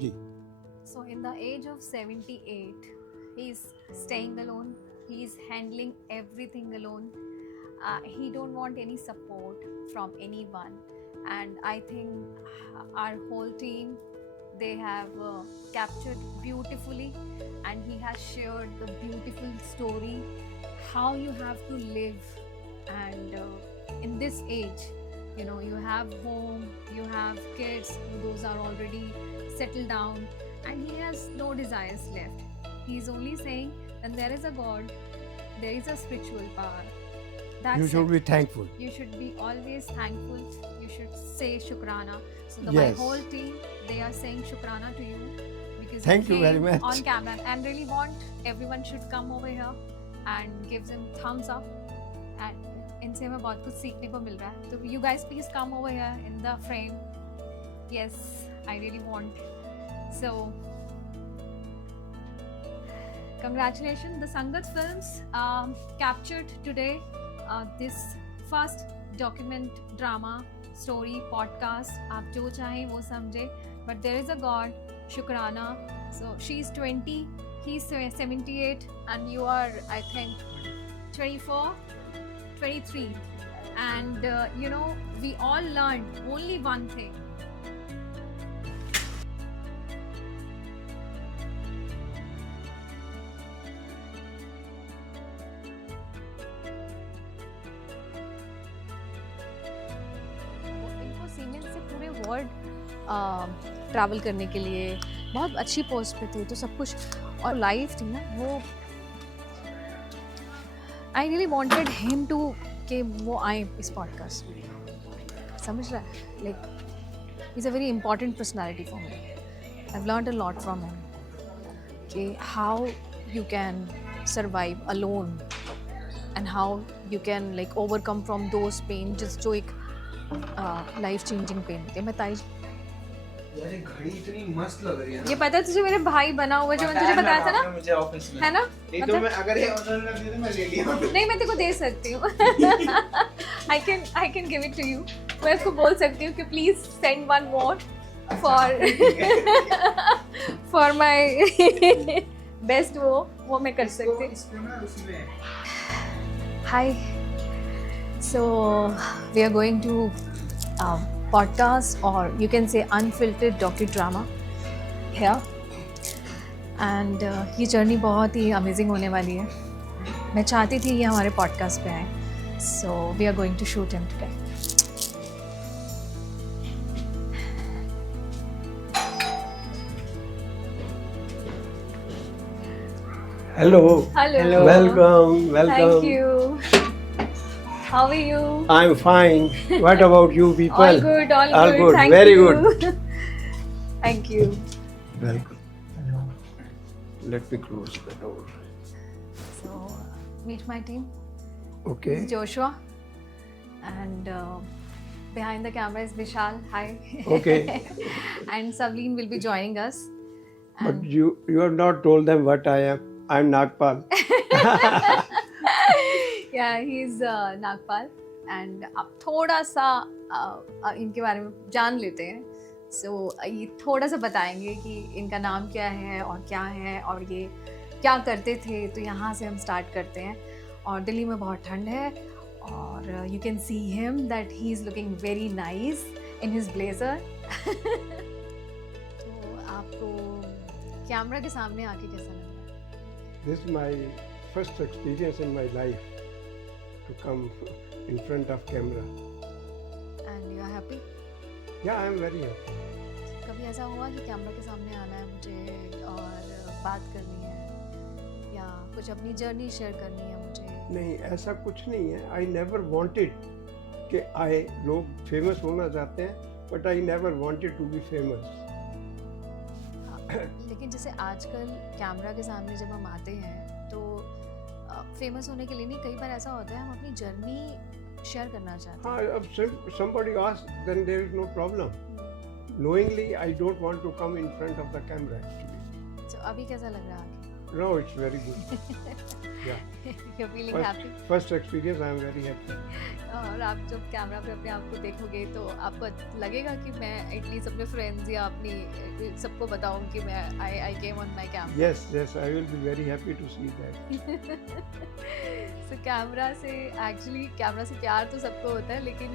Ji. So in the age of 78, he's staying alone. He's handling everything alone. He don't want any support from anyone. And I think our whole team, they have captured beautifully, and he has shared the beautiful story how you have to live. And in this age, you have home, you have kids, those are already settled down, and he has no desires left. He's only saying, when there is a God, there is a spiritual power. You That's should it. be thankful. You should be always thankful. You should say Shukrana. So my Yes. whole team, they are saying Shukrana to you because Thank you very came much. on camera, and really want everyone should come over here and give them thumbs up. And इनसे हमें बहुत कुछ सीखने को मिल रहा है. तो you guys please come over here in the frame. Yes, I really want. So congratulations, the Sangat Films captured today this first document drama story podcast. आप जो चाहें वो समझे. But there is a God, Shukrana. So she's 20, he's 78, and you are, I think, 24, 23. And we all learned only one thing. इनको siemens से पूरे world travel करने के लिए बहुत अच्छी पोस्ट पे थे, तो सब कुछ और लाइफ थी ना वो. I really wanted him to कि वो आए इस पॉडकास्ट में. समझ रहा है, like is a very important personality for me. I have learned a lot from him कि how you can survive alone and how you can like overcome from those pain जो एक लाइफ चेंजिंग पेन होते हैं. मैं ताई, यार ये घड़ी इतनी मस्त लग रही है ना. ये पता है तुझे, मेरे भाई बना हुआ जो मैंने तुझे बताया था ना, मुझे ऑफिस में है ना? नहीं तो मैं अगर ये ऑर्डर कर दे तो मैं ले लिया. नहीं, मैं तेरे को दे सकती हूँ. I can give it to you. मैं उसको बोल सकती हूँ कि please send one more for my best. वो मैं कर सकती हूँ. इसको ना उसी में Hi. So we are going to podcast, or you can say unfiltered docudrama here. And ये जर्नी बहुत ही अमेजिंग होने वाली है. मैं चाहती थी ये हमारे पॉडकास्ट पे आए. So we are going to shoot him today. Hello. Hello. Welcome. Welcome. Thank you. How are you? I'm fine. What about you people? All good, all All good. good, Thank very you. good. Thank you. Welcome. Let me close the door. So meet my team. Okay. This is Joshua, and behind the camera is Vishal. Hi. Okay. And Savleen will be joining us. But you have not told them what I am. I'm Nagpal. Yeah, he's Nagpal. And अब थोड़ा सा इनके बारे में जान लेते हैं. So ये थोड़ा सा बताएंगे कि इनका नाम क्या है और क्या है और ये क्या करते थे. तो यहाँ से हम स्टार्ट करते हैं. और दिल्ली में बहुत ठंड है, और you can see him that he is looking very nice in his blazer. तो आपको कैमरा के सामने आके कैसा लग रहा है? This is my first experience in my life to come in front of camera. And you are happy? Yeah, I am very happy. कभी ऐसा हुआ कि कैमरा के सामने आना है मुझे और बात करनी है या कुछ अपनी जर्नी शेयर करनी है मुझे? नहीं, ऐसा कुछ नहीं है. आई नेवर वांटेड कि लोग फेमस होना चाहते हैं, but I never wanted to be famous. लेकिन जैसे आजकल कैमरा के सामने जब हम आते हैं तो फेमस होने के लिए नहीं, कई बार ऐसा होता है हम अपनी जर्नी शेयर करना चाहते हाँ, अब somebody asks, then there is no problem. Knowingly, I don't want to come in front of the camera actually. हैं. तो अभी कैसा लग रहा है आगे? No, it's very good. Yeah. You're feeling happy. First experience, I am very happy. और आप जब कैमरा पे अपने आप को देखोगे तो आपको लगेगा कि मैं एटलीस्ट अपने फ्रेंड्स या अपनी सबको बताऊं कि मैं I came on my camera. Yes, yes, I will be very happy to see that. So camera से एक्चुअली कैमरा से प्यार तो सबको होता है, लेकिन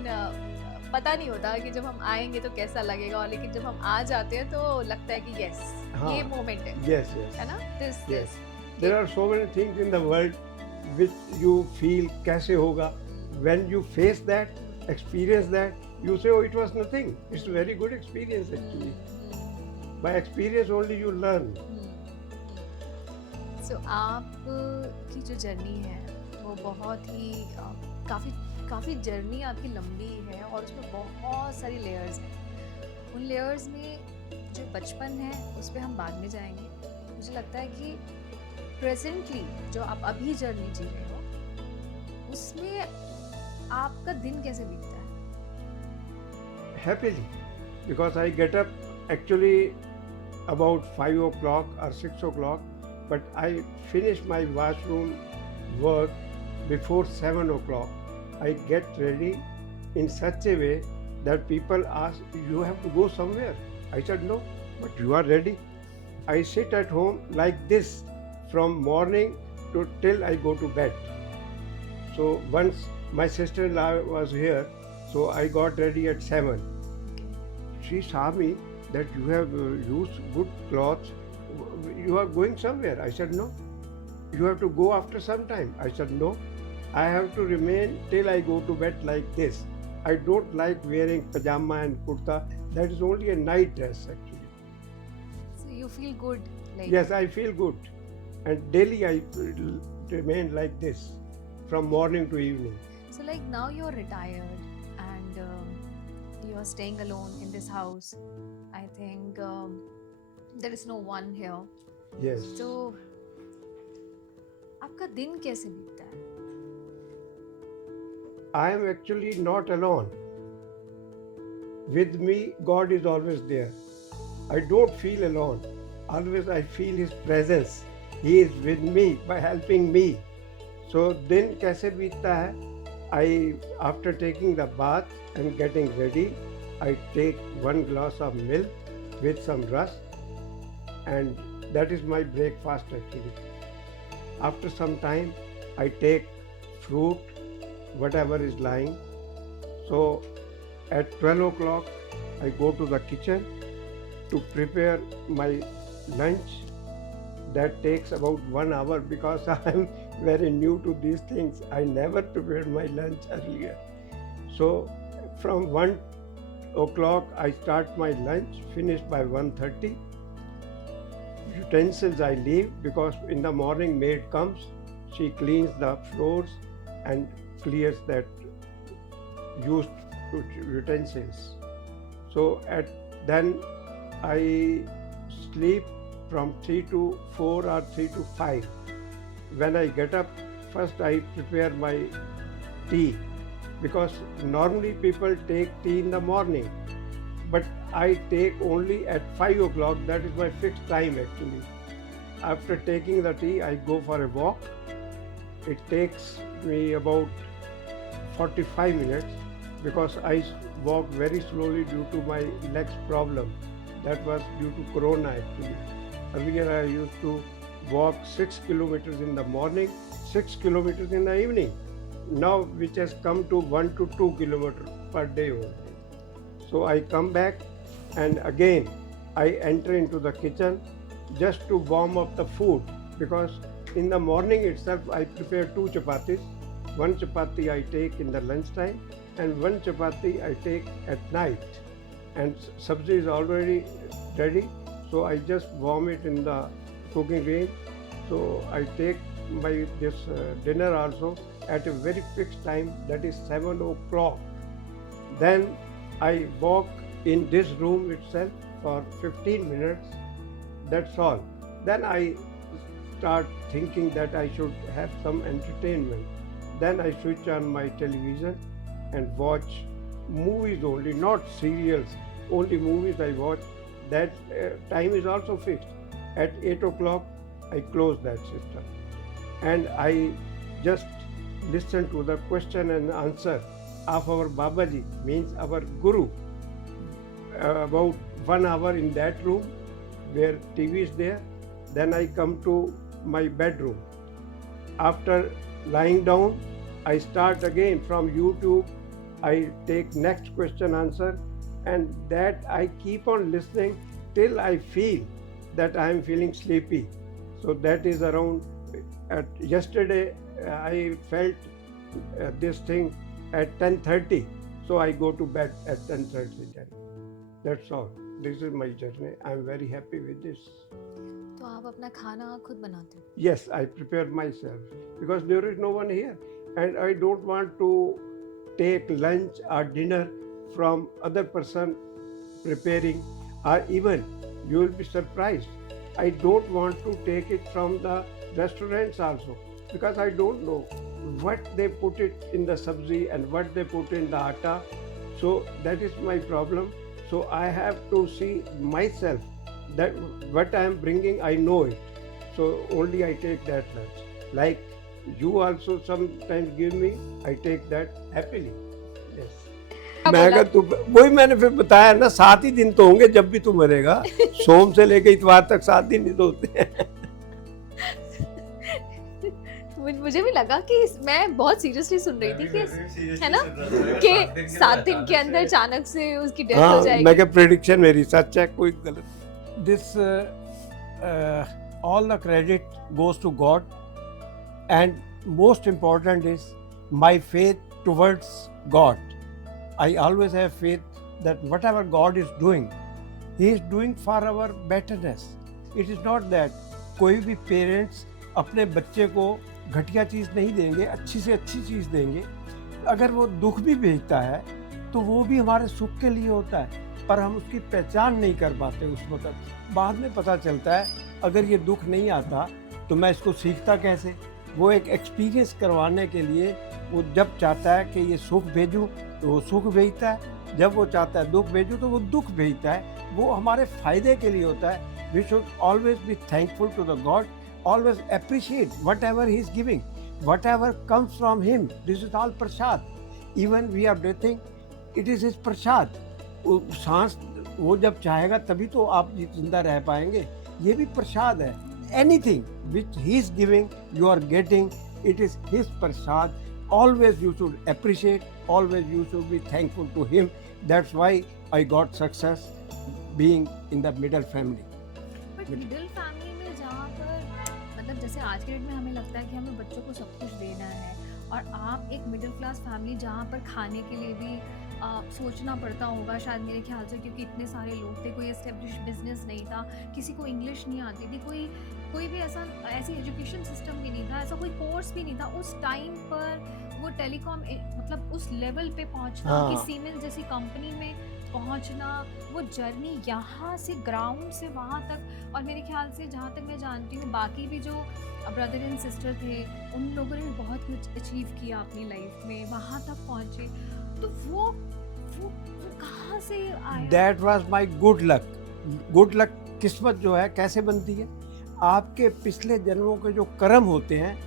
पता नहीं होता कि जब हम आएंगे तो कैसा लगेगा, और लेकिन जब हम आ जाते हैं तो लगता है कि यस हाँ. ये मोमेंट है. Yes, yes. है ना? This Yes. There are so many things in the world which you feel कैसे होगा. When you face that, experience that, you say, oh, it was nothing. It's a very good experience actually. By experience only you learn. सो आप की जो journey है वो बहुत ही काफ़ी journey आपकी लंबी है, और उसमें बहुत सारी लेयर्स हैं. उन लेयर्स में जो बचपन है उस पर हम बाद में जाएंगे. मुझे लगता है कि प्रेजेंटली जो आप अभी जर्नी जी रहे हो उसमें आपका दिन कैसे बीतता है? Happily, because I get up actually about 5 o'clock or 6 o'clock, but I finish my washroom work before 7 o'clock. I get ready in such a way that people ask, you have to go somewhere. I said, no, but you are ready. I sit at home like this from morning to till I go to bed. So once my sister-in-law was here, so I got ready at 7. She saw me that you have used good clothes. You are going somewhere. I said, no. You have to go after some time. I said, no. I have to remain till I go to bed like this. I don't like wearing pajama and kurta. That is only a night dress actually. So you feel good, like Yes, I feel good. And daily I remain like this from morning to evening. So like now you're retired and you're staying alone in this house. I think there is no one here. Yes. So आपका दिन कैसे बीतता है? I am actually not alone. With me, God is always there. I don't feel alone. Always I feel His presence. He is with me by helping me. So दिन कैसे बीतता है? I, after taking the bath and getting ready, I take 1 glass of milk with some rusk, and that is my breakfast actually. After some time, I take fruit, whatever is lying. So at 12 o'clock, I go to the kitchen to prepare my lunch. That takes about 1 hour because I am very new to these things. I never prepared my lunch earlier. So from 1 o'clock, I start my lunch, finish by 1:30. Utensils I leave because in the morning maid comes, she cleans the floors and clears that used utensils. So then I sleep from 3 to 4 or 3 to 5. When I get up, first I prepare my tea because normally people take tea in the morning, but I take only at 5 o'clock. That is my fixed time actually. After taking the tea, I go for a walk. It takes me about 45 minutes because I walk very slowly due to my legs problem. That was due to Corona actually. Earlier I used to walk 6 kilometers in the morning, 6 kilometers in the evening. Now which has come to 1 to 2 kilometers per day only. So I come back and again I enter into the kitchen just to warm up the food because in the morning itself I prepare 2 chapatis. 1 chapati I take in the lunchtime and 1 chapati I take at night. And sabzi is already ready, so I just warm it in the cooking range. So I take this dinner also at a very fixed time, that is 7 o'clock. Then I walk in this room itself for 15 minutes. That's all. Then I start thinking that I should have some entertainment. Then I switch on my television and watch movies only, not serials, only movies I watch. That time is also fixed. At 8 o'clock, I close that system and I just listen to the question and answer of our Babaji, means our Guru, about 1 hour in that room where TV is there. Then I come to my bedroom. After lying down, I start again from YouTube. I take next question answer, and that I keep on listening till I feel that I am feeling sleepy. So that is around yesterday I felt this thing at 10:30. So I go to bed at 10:30 then. That's all. This is my journey. I am very happy with this. तो आप अपना खाना खुद बनाते हो? Yes, I prepare myself because there is no one here, and I don't want to take lunch or dinner from other person preparing, or even you will be surprised. I don't want to take it from the restaurants also because I don't know what they put it in the sabzi and what they put in the atta. So that is my problem. So I have to see myself that what I am bringing, I know it. So only I take that lunch. Like you also sometimes give me, I take that happily. Yes. मैं अगर तू वही मैंने फिर बताया ना, 7 ही दिन तो होंगे जब भी तू मरेगा. सोम से लेकर इतवार तक 7 दिन ही तो होते हैं. मुझे भी लगा कि मैं बहुत सीरियसली सुन रही थी कि है ना कि 7 दिन के अंदर अचानक से उसकी डेथ हो जाएगी. मैं क्या प्रेडिक्शन मेरी सच है, कोई गलत. This all the credit goes to God, and most important is my faith towards God. I always have faith that whatever God is doing, He is doing for our betterness. It is not that कोई भी parents अपने बच्चे को घटिया चीज़ नहीं देंगे, अच्छी से अच्छी चीज़ देंगे. अगर वो दुख भी भेजता है तो वो भी हमारे सुख के लिए होता है, पर हम उसकी पहचान नहीं कर पाते उस वक्त. बाद में पता चलता है अगर ये दुख नहीं आता तो मैं इसको सीखता कैसे. वो एक एक्सपीरियंस करवाने के लिए वो जब चाहता है कि ये सुख भेजूं तो वो सुख भेजता है, जब वो चाहता है दुख भेजूं तो वो दुख भेजता है. वो हमारे फ़ायदे के लिए होता है. We should always be thankful to the god, always appreciate whatever he is giving, whatever comes from him. This is all prasad. Even we are breathing, it is his prasad. सांस वो जब चाहेगा तभी तो आप जिंदा रह पाएंगे. ये भी प्रसाद है. Anything which he is giving you are getting, it is his prasad. Always you should appreciate, always you should be thankful to him. That's why I got success being in the middle family. But middle family में जहाँ पर मतलब जैसे आज के date में हमें लगता है कि हमें बच्चों को सब कुछ देना है, और आप एक मिडिल क्लास फैमिली जहाँ पर खाने के लिए भी सोचना पड़ता होगा शायद मेरे ख्याल से, क्योंकि इतने सारे लोग थे, कोई एस्टेब्लिश बिजनेस नहीं था, किसी को इंग्लिश नहीं आती थी, कोई भी ऐसी एजुकेशन सिस्टम भी नहीं था, ऐसा कोई कोर्स भी नहीं था उस टाइम पर. वो टेलीकॉम मतलब उस लेवल पे पहुंचना कि सीमेंस जैसी कंपनी में पहुंचना, वो जर्नी यहाँ से ग्राउंड से वहाँ तक. और मेरे ख्याल से जहाँ तक मैं जानती हूँ बाकी भी जो ब्रदर एंड सिस्टर थे उन लोगों ने बहुत कुछ अचीव किया अपनी लाइफ में, वहाँ तक पहुँचे. तो वो कहाँ से आया? That was my good luck. Good luck किस्मत जो है कैसे बनती है, आपके पिछले जन्मों के जो कर्म होते हैं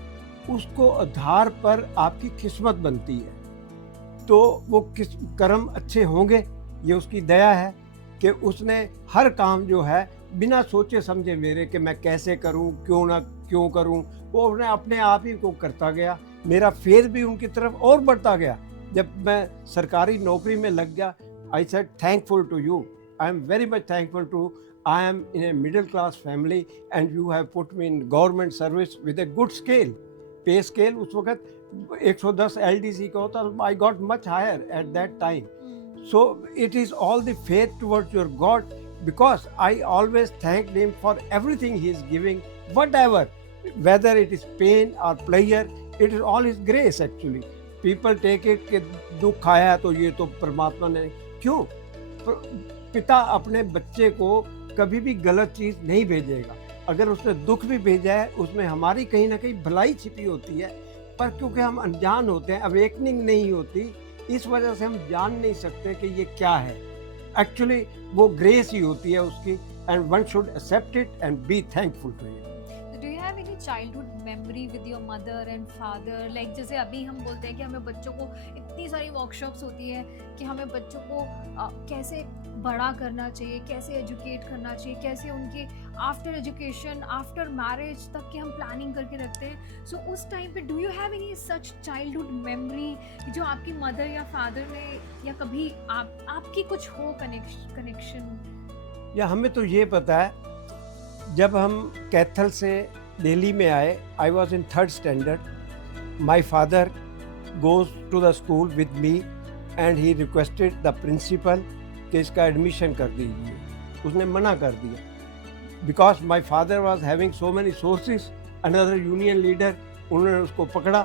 उसको आधार पर आपकी किस्मत बनती है. तो वो किस कर्म अच्छे होंगे, ये उसकी दया है कि उसने हर काम जो है बिना सोचे समझे मेरे कि मैं कैसे करूं, क्यों करूं, वो उसने अपने आप ही को करता गया. मेरा फेथ भी उनकी तरफ और बढ़ता गया. जब मैं सरकारी नौकरी में लग गया, I said thankful to you, I am very much thankful to, I am in a middle class family and you have put me in government service with a good scale. Pay scale उस वक्त 110 LDC का होता, I got much higher at that time. So it is all the faith towards your God, because I always thank him for everything he is giving, whatever, whether it is pain or pleasure, it is all his grace actually. People take it कि दुख आया तो ये तो परमात्मा ने. क्यों? पिता अपने बच्चे को कभी भी गलत चीज़ नहीं भेजेगा. अगर उसने दुख भी भेजा है उसमें हमारी कहीं ना कहीं भलाई छिपी होती है, पर क्योंकि हम अनजान होते हैं, अवेकनिंग नहीं होती, इस वजह से हम जान नहीं सकते कि ये क्या है. एक्चुअली वो ग्रेस ही होती है उसकी, and one should accept it and be thankful to it. Do you have any childhood memory with your mother and father? Like जैसे अभी हम बोलते हैं कि हमें बच्चों को इतनी सारी वर्कशॉप्स होती है कि हमें बच्चों को कैसे बड़ा करना चाहिए, कैसे एजुकेट करना चाहिए, कैसे उनके आफ्टर एजुकेशन, आफ्टर मैरिज तक की हम प्लानिंग करके रखते हैं. सो उस टाइम पे do you have any such childhood memory जो आपकी मदर या फादर ने या कभी आपकी कुछ हो कनेक्शन? या हमें तो ये पता है, जब हम कैथल से दिल्ली में आए, I was in 3rd standard. My father goes to the school with me and he requested the principal कि इसका एडमिशन कर दीजिए. उसने मना कर दिया because my father was having so many sources. Another union leader, उन्होंने उसको पकड़ा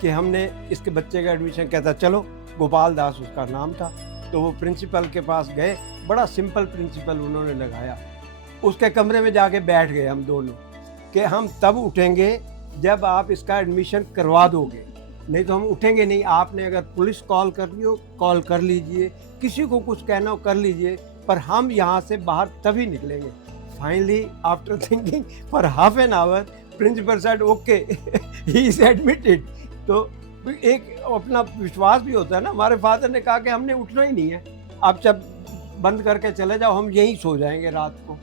कि हमने इसके बच्चे का एडमिशन. कहता चलो, गोपाल दास उसका नाम था. तो वो प्रिंसिपल के पास गए, बड़ा सिंपल प्रिंसिपल उन्होंने लगाया. उसके कमरे में जाके बैठ गए हम दोनों कि हम तब उठेंगे जब आप इसका एडमिशन करवा दोगे, नहीं तो हम उठेंगे नहीं. आपने अगर पुलिस कॉल करनी हो कॉल कर लीजिए, किसी को कुछ कहना हो कर लीजिए, पर हम यहाँ से बाहर तभी निकलेंगे. Finally after thinking for half an hour, principal said okay, he is admitted. तो एक अपना विश्वास भी होता है ना. हमारे फादर ने कहा कि हमने उठना ही नहीं है, आप जब बंद करके चले जाओ, हम यहीं सो जाएंगे रात को.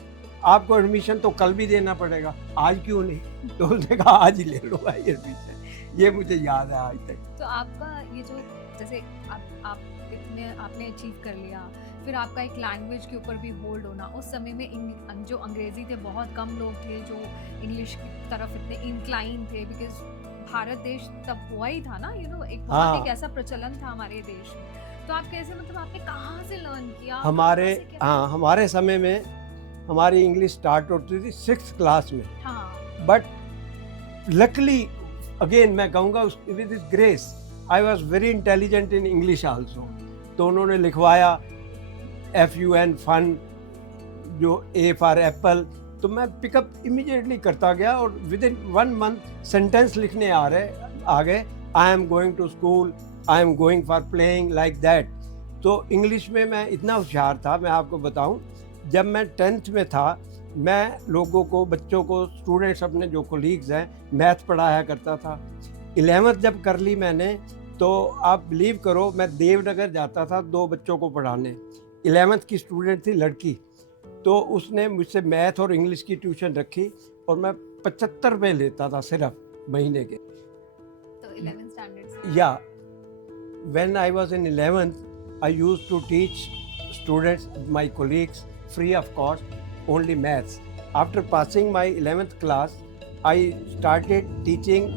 आपको एडमिशन तो कल भी देना पड़ेगा, आज क्यों नहीं? तो उसने कहा आज ही ले लो भाई एडमिशन. ये मुझे याद है आज तक. तो आपका ये जो जैसे आप इतने आपने अचीव कर लिया, फिर आपका एक लैंग्वेज के ऊपर भी होल्ड होना. उस समय में जो अंग्रेज़ी थे बहुत कम लोग थे जो इंग्लिश की तरफ इतने इंक्लाइन थे, बिकॉज भारत देश तब हुआ ही था ना, एक बहुत एक ऐसा प्रचलन था हमारे देश में. तो आप कैसे, मतलब आपने कहाँ से लर्न किया? हमारे समय में हमारी इंग्लिश स्टार्ट होती थी 6th क्लास में. बट लकली अगेन मैं कहूँगा with this grace, I was very intelligent in English also. तो उन्होंने लिखवाया FUN फन, जो A फॉर एप्पल, तो मैं पिकअप इमीडिएटली करता गया और विद इन 1 मंथ सेंटेंस लिखने आ गए. I am going to school, I am going for playing, like that. तो इंग्लिश में मैं इतना होशियार था, मैं आपको बताऊं, जब मैं 10th में था, मैं लोगों को, बच्चों को, स्टूडेंट्स अपने जो कोलीग्स हैं, मैथ पढ़ाया करता था. 11th जब कर ली मैंने, तो आप बिलीव करो, मैं देवनगर जाता था 2 बच्चों को पढ़ाने. 11th की स्टूडेंट थी, लड़की. तो उसने मुझसे मैथ और इंग्लिश की ट्यूशन रखी और मैं 75 रुपये लेता था सिर्फ महीने के. तो 11th स्टैंडर्ड से? या when I was in 11th, I used to teach students, my colleagues, free of cost, only maths. After passing my 11th class, I started teaching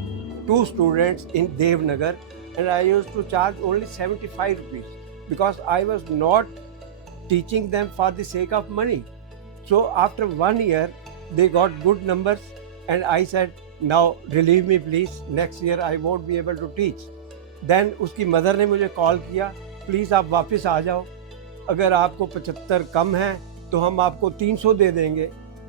2 students in Devnagar, and I used to charge only 75 rupees because I was not teaching them for the sake of money. So after 1 year, they got good numbers, and I said, now relieve me please, next year I won't be able to teach. Then उसकी mother ने मुझे call किया, please आप वापस आ जाओ, अगर आपको 75 कम है तो हम आपको 300 दे देंगे.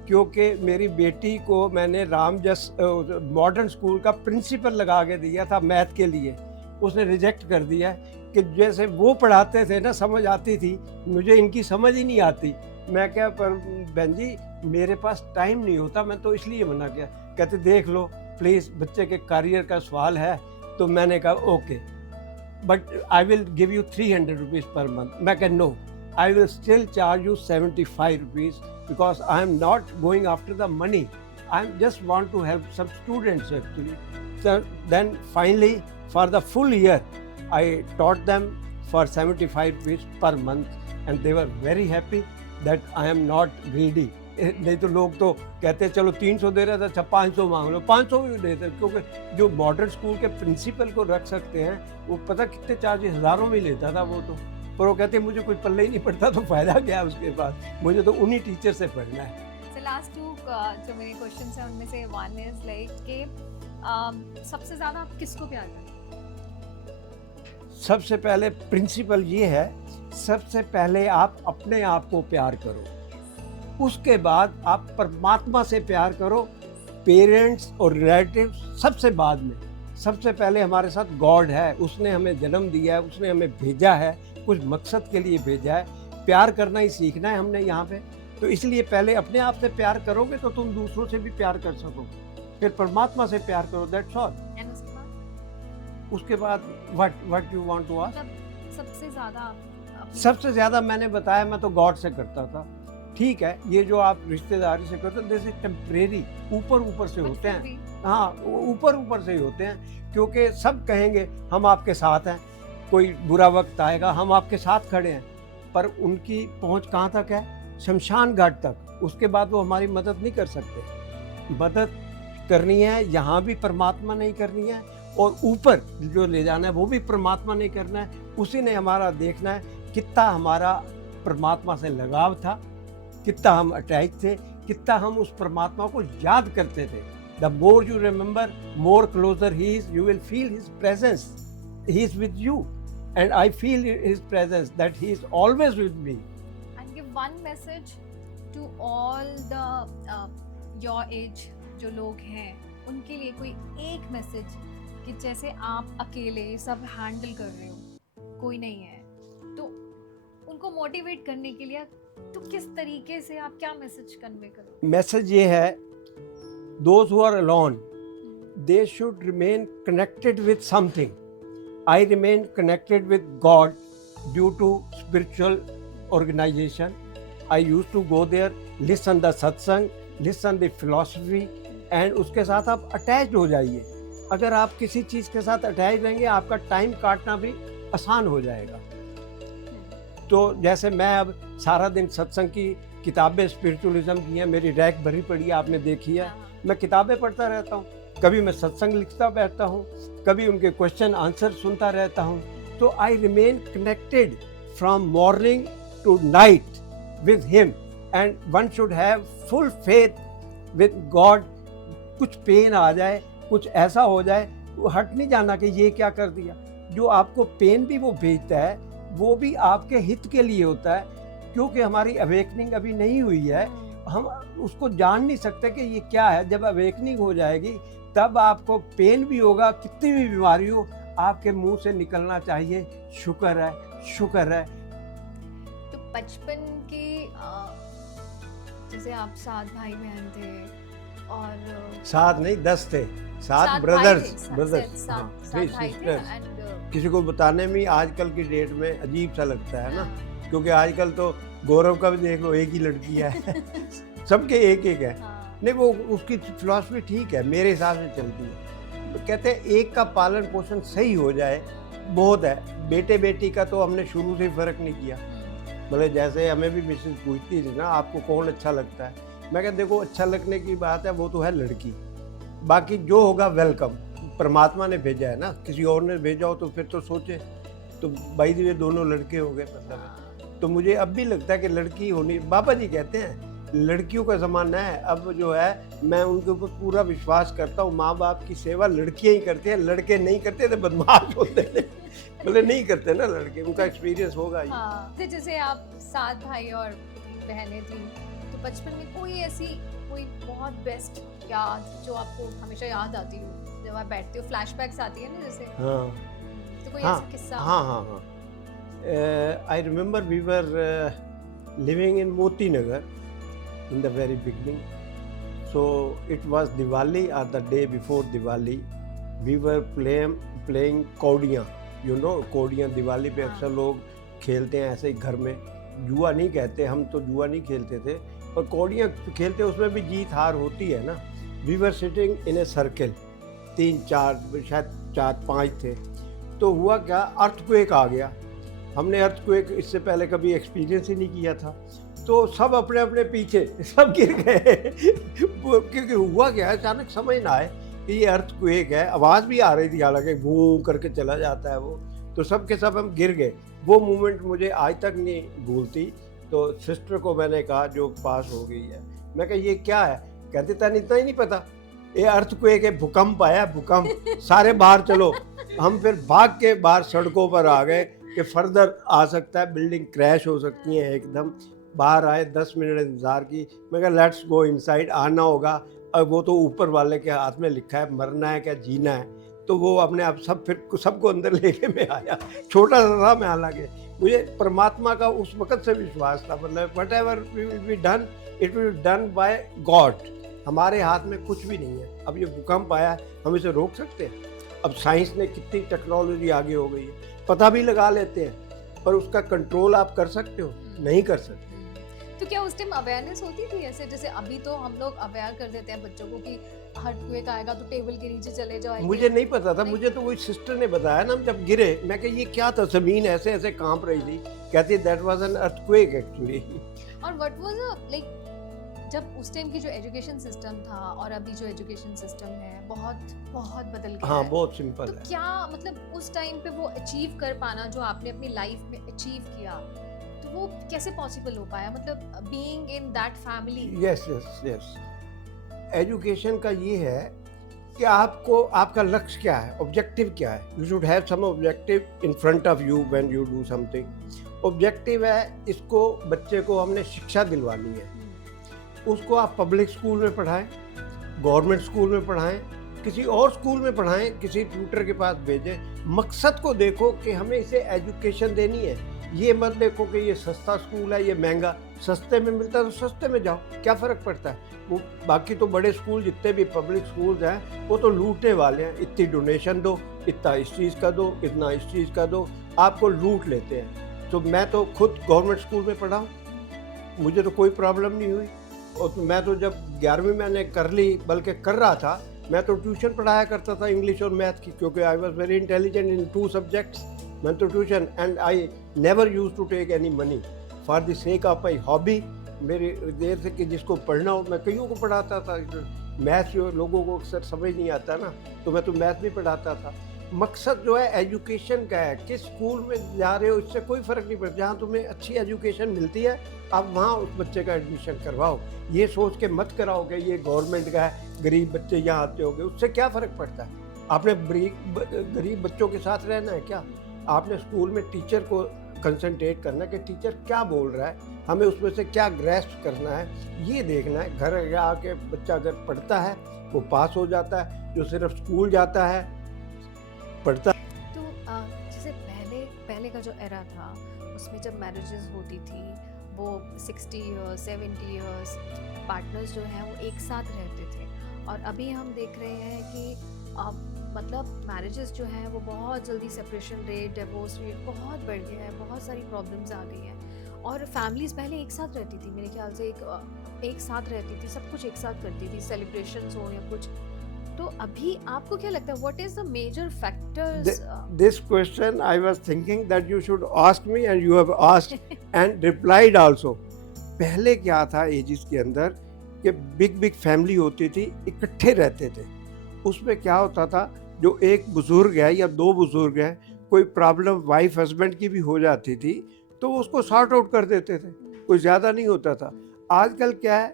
क्योंकि मेरी बेटी को मैंने रामजस मॉडर्न स्कूल का प्रिंसिपल लगा के दिया था मैथ के लिए. उसने रिजेक्ट कर दिया कि जैसे वो पढ़ाते थे ना, समझ आती थी, मुझे इनकी समझ ही नहीं आती. मैं क्या, पर बहन जी मेरे पास टाइम नहीं होता, मैं तो इसलिए मना किया. कहते देख लो प्लीज़, बच्चे के करियर का सवाल है. तो मैंने कहा okay, but I will give you 300 rupees per month. मैं कहा no, I will still charge you 75 rupees because I am not going after the money. I just want to help some students actually. So then finally for the full year, I taught them for 75 rupees per month, and they were very happy that I am not greedy. नहीं तो लोग तो कहते हैं चलो 300 दे रहे थे, अच्छा 500 मांग लो. 500 भी देते, क्योंकि जो मॉडर्न स्कूल के प्रिंसिपल को रख सकते हैं वो पता कितने चार्जेस हज़ारों में लेता था वो तो. पर वो कहते हैं मुझे कोई पल्ले ही नहीं पड़ता, तो फ़ायदा क्या उसके पास, मुझे तो उन्हीं टीचर से पढ़ना है. So last 2 जो मेरे क्वेश्चंस हैं उनमें से one is like कि सबसे ज़्यादा आप किसको प्यार करते हैं? सबसे पहले प्रिंसिपल ये है, सबसे पहले आप अपने आप को प्यार करो, उसके बाद आप परमात्मा से प्यार करो, पेरेंट्स और रिलेटिव्स सबसे बाद में. सबसे पहले हमारे साथ गॉड है, उसने हमें जन्म दिया है, उसने हमें भेजा है, कुछ मकसद के लिए भेजा है. प्यार करना ही सीखना है हमने यहाँ पे, तो इसलिए पहले अपने आप से प्यार करोगे तो तुम दूसरों से भी प्यार कर सकोगे. फिर परमात्मा से प्यार करो, दैट्स ऑल। एंड उसके बाद what you want to ask? मतलब सबसे ज्यादा सबसे ज्यादा मैंने बताया, मैं तो गॉड से करता था। ठीक है, ये जो आप रिश्तेदारी से करते हो, दिस इज टेम्परेरी, ऊपर ऊपर से होते हैं। हाँ, ऊपर ऊपर से ही होते हैं, क्योंकि सब कहेंगे हम आपके साथ हैं, कोई बुरा वक्त आएगा हम आपके साथ खड़े हैं, पर उनकी पहुंच कहाँ तक है? शमशान घाट तक। उसके बाद वो हमारी मदद नहीं कर सकते। मदद करनी है यहाँ भी परमात्मा ने ही करनी है, और ऊपर जो ले जाना है वो भी परमात्मा ने करना है। उसी ने हमारा देखना है कितना हमारा परमात्मा से लगाव था, कितना हम अटैच थे, कितना हम उस परमात्मा को याद करते थे। The more you remember, more closer he is, you will feel his presence, he is with you, and I feel his presence, that he is always with me. And give one message to all the your age जो लोग हैं, उनके लिए कोई एक message कि जैसे आप अकेले सब हैंडल कर रहे हो, कोई नहीं है, तो उनको मोटिवेट करने के लिए तो किस तरीके से आप क्या मैसेज कन्वे करो? मैसेज ये है, those who are alone, they should remain connected with something. I remain connected with God due to spiritual organization. I used to go there, listen the satsang, listen the philosophy, and उसके साथ आप attach हो जाइए। अगर आप किसी चीज़ के साथ अटैच रहेंगे, आपका टाइम काटना भी आसान हो जाएगा। तो जैसे मैं अब सारा दिन सत्संग की किताबें स्पिरिचुअलिज्म की हैं, मेरी रैक भरी पड़ी है, आपने देखी है। मैं किताबें पढ़ता रहता हूँ, कभी मैं सत्संग लिखता बैठता हूँ, कभी उनके क्वेश्चन आंसर सुनता रहता हूँ। तो I remain connected from morning to night with him, and one should have full faith with God. कुछ पेन आ जाए, कुछ ऐसा हो जाए, वो हट नहीं जाना कि ये क्या कर दिया। जो आपको पेन भी वो भेजता है, वो भी आपके हित के लिए होता है, क्योंकि हमारी अवेकनिंग अभी नहीं हुई है। हम उसको जान नहीं सकते कि ये क्या है। जब अवेकनिंग हो जाएगी तब आपको पेन भी होगा, कितनी भी बीमारी हो, आपके मुंह से निकलना चाहिए शुक्र है, शुक्र है। तो बचपन के जैसे आप 7 भाई बहन थे, और 7 नहीं 10 थे, 7 ब्रदर्स, सात भाई थे, एंड किसी को बताने में आजकल की डेट में अजीब सा लगता है ना, क्योंकि आजकल तो गौरव का भी देख लो, एक ही लड़की है सबके एक एक है। नहीं, वो उसकी फिलॉसफी ठीक है, मेरे हिसाब से चलती है। तो कहते हैं एक का पालन पोषण सही हो जाए बहुत है। बेटे बेटी का तो हमने शुरू से फर्क नहीं किया। मतलब जैसे हमें भी मिसेज पूछती थी ना, आपको कौन अच्छा लगता है, मैं कहता देखो अच्छा लगने की बात है, वो तो है लड़की, बाकी जो होगा वेलकम। परमात्मा ने भेजा है ना, किसी और ने भेजा हो तो फिर तो सोचे। तो भाई जी दोनों लड़के हो गए मतलब। तो मुझे अब भी लगता है कि लड़की होनी, बाबा जी कहते हैं लड़कियों का ज़माना है। अब जो है मैं उनके ऊपर पूरा विश्वास करता हूँ। माँ बाप की सेवा लड़कियाँ ही करते हैं, लड़के नहीं करते तो बदमाश होते हैं मतलब नहीं करते ना लड़के, उनका एक्सपीरियंस होगा ही। हाँ, तो जैसे आप 7 भाई और बहनें थी, तो बचपन में कोई ऐसी कोई बहुत बेस्ट याद जो आपको हमेशा याद आती हो, जब आप बैठते हो फ्लैशबैक्स आती है ना जैसे? हाँ, तो कोई हाँ, ऐसा किस्सा? हाँ। I remember we were living in Moti Nagar in the very beginning. So it was Diwali, or the day before Diwali. We were playing कौड़ियाँ, you know कौड़ियाँ Diwali पे अक्सर लोग खेलते हैं ऐसे ही घर में। जुआ नहीं कहते, हम तो जुआ नहीं खेलते थे, पर कौड़ियाँ खेलते, उसमें भी जीत हार होती है ना। We were sitting in a circle, 3-4 शायद 4-5 थे। तो हुआ क्या, अर्थक्वेक आ गया। हमने अर्थक्वेक इससे पहले कभी एक्सपीरियंस ही नहीं किया था। तो सब अपने अपने पीछे सब गिर गए क्योंकि हुआ क्या है, अचानक समझ ना आए कि ये अर्थक्वेक है। आवाज़ भी आ रही थी, हालांकि घूम करके चला जाता है वो। तो सब के सब हम गिर गए। वो मोमेंट मुझे आज तक नहीं भूलती। तो सिस्टर को मैंने कहा जो पास हो गई है, मैं कहा ये क्या है, कहते था इतना ही नहीं पता, ये अर्थक्वेक है, भूकंप आया, भूकंप, सारे बाहर चलो। हम फिर भाग के बाहर सड़कों पर आ गए कि फर्दर आ सकता है, बिल्डिंग क्रैश हो सकती है एकदम। बाहर आए, 10 मिनट इंतज़ार की। मैं कहा लेट्स गो इनसाइड, आना होगा। अब वो तो ऊपर वाले के हाथ में लिखा है, मरना है क्या जीना है। तो वो अपने आप सब फिर सबको अंदर लेके मैं आया। छोटा सा था मैं, हालांकि मुझे परमात्मा का उस वक़्त से विश्वास था। मतलब whatever we will be done, it will be done by God. हमारे हाथ में कुछ भी नहीं है। अब ये भूकंप आया, हम इसे रोक सकते हैं? अब साइंस ने कितनी टेक्नोलॉजी आगे हो गई है, पता भी लगा लेते हैं, पर उसका कंट्रोल आप कर सकते हो? नहीं कर सकते। तो क्या उस टाइम अवेयरनेस होती थी ऐसे, जैसे अभी तो हम लोग अवेयर कर देते हैं बच्चों को कि अर्थक्वेक आएगा तो टेबल के नीचे चले जाओ? मुझे नहीं पता था, नहीं। मुझे तो वही सिस्टर ने बताया ना, जब गिरे मैं कहा ये क्या था, जमीन ऐसे ऐसे कांप रही थी, कहती that was an earthquake actually. और व्हाट वाज लाइक, जब उस टाइम की जो एजुकेशन सिस्टम था और अभी जो एजुकेशन सिस्टम है बहुत बहुत बदल गया हाँ, है। बहुत सिंपल तो है। क्या मतलब उस टाइम पे वो अचीव कर पाना जो आपने अपनी लाइफ में अचीव किया, तो वो कैसे पॉसिबल हो पाया, मतलब being in that family? Yes yes yes, education का ये है कि आपको आपका लक्ष्य क्या है, ऑब्जेक्टिव क्या है। You should have some objective in front of you when you do something. Objective है, इसको बच्चे को हमने शिक्षा दिलवानी है, उसको आप पब्लिक स्कूल में पढ़ाएं, गवर्नमेंट स्कूल में पढ़ाएं, किसी और स्कूल में पढ़ाएं, किसी ट्यूटर के पास भेजें। मकसद को देखो कि हमें इसे एजुकेशन देनी है। ये मत देखो कि ये सस्ता स्कूल है, ये महंगा, सस्ते में मिलता है तो सस्ते में जाओ, क्या फ़र्क पड़ता है। वो बाकी तो बड़े स्कूल जितने भी पब्लिक स्कूल्स हैं वो तो लूटने वाले हैं, इतनी डोनेशन दो, इतना इस चीज़ का दो, इतना इस चीज़ का दो, आपको लूट लेते हैं। तो मैं तो खुद गवर्नमेंट स्कूल में पढ़ा हूँ, मुझे तो कोई प्रॉब्लम नहीं हुई। और तो मैं तो जब 11वीं मैंने कर ली, बल्कि कर रहा था, मैं तो ट्यूशन पढ़ाया करता था इंग्लिश और मैथ की, क्योंकि I was very intelligent in 2 subjects. मैं तो tuition, and I never use to take any money for the sake of my hobby. मेरी देर से कि जिसको पढ़ना हो, मैं कईयों को पढ़ाता था। मैथ जो लोगों को अक्सर समझ नहीं आता ना, तो मैं तो मैथ भी पढ़ाता था। मकसद जो है एजुकेशन का है, किस स्कूल में जा रहे हो इससे कोई फ़र्क नहीं पड़ता। जहाँ तुम्हें अच्छी एजुकेशन मिलती है, आप वहाँ उस बच्चे का एडमिशन करवाओ। ये सोच के मत कराओ कि ये गवर्नमेंट का है, गरीब बच्चे यहाँ आते होंगे, उससे क्या फ़र्क पड़ता है। आपने गरीब बच्चों के साथ रहना है क्या? आपने स्कूल में टीचर को कंसंट्रेट करना है कि टीचर क्या बोल रहा है, हमें उसमें से क्या ग्रैस्प करना है, ये देखना है। घर आके बच्चा अगर पढ़ता है वो पास हो जाता है, जो सिर्फ स्कूल जाता है पढ़ता। तो जैसे पहले का जो एरा था उसमें जब मैरिजेस होती थी वो 60 इयर्स 70 इयर्स पार्टनर्स जो हैं वो एक साथ रहते थे, और अभी हम देख रहे हैं कि मतलब मैरिजेस जो हैं वो बहुत जल्दी सेपरेशन रेट, डिवोर्स रेट बहुत बढ़ गया है, बहुत सारी प्रॉब्लम्स आ गई हैं। और फैमिलीज़ पहले एक साथ रहती थी, मेरे ख्याल से एक साथ रहती थी, सब कुछ एक साथ करती थी, सेलिब्रेशंस हो या कुछ। तो अभी आपको क्या लगता है, what is the major factors? This question I was thinking that you should ask me, and you have asked and replied also. पहले क्या था एजिस के अंदर कि बिग फैमिली होती थी, इकट्ठे रहते थे। उसमें क्या होता था, जो एक बुजुर्ग है या 2 बुजुर्ग हैं, कोई प्रॉब्लम वाइफ हस्बैंड की भी हो जाती थी तो वो उसको सॉर्ट आउट कर देते थे, कोई ज़्यादा नहीं होता था। आजकल क्या है,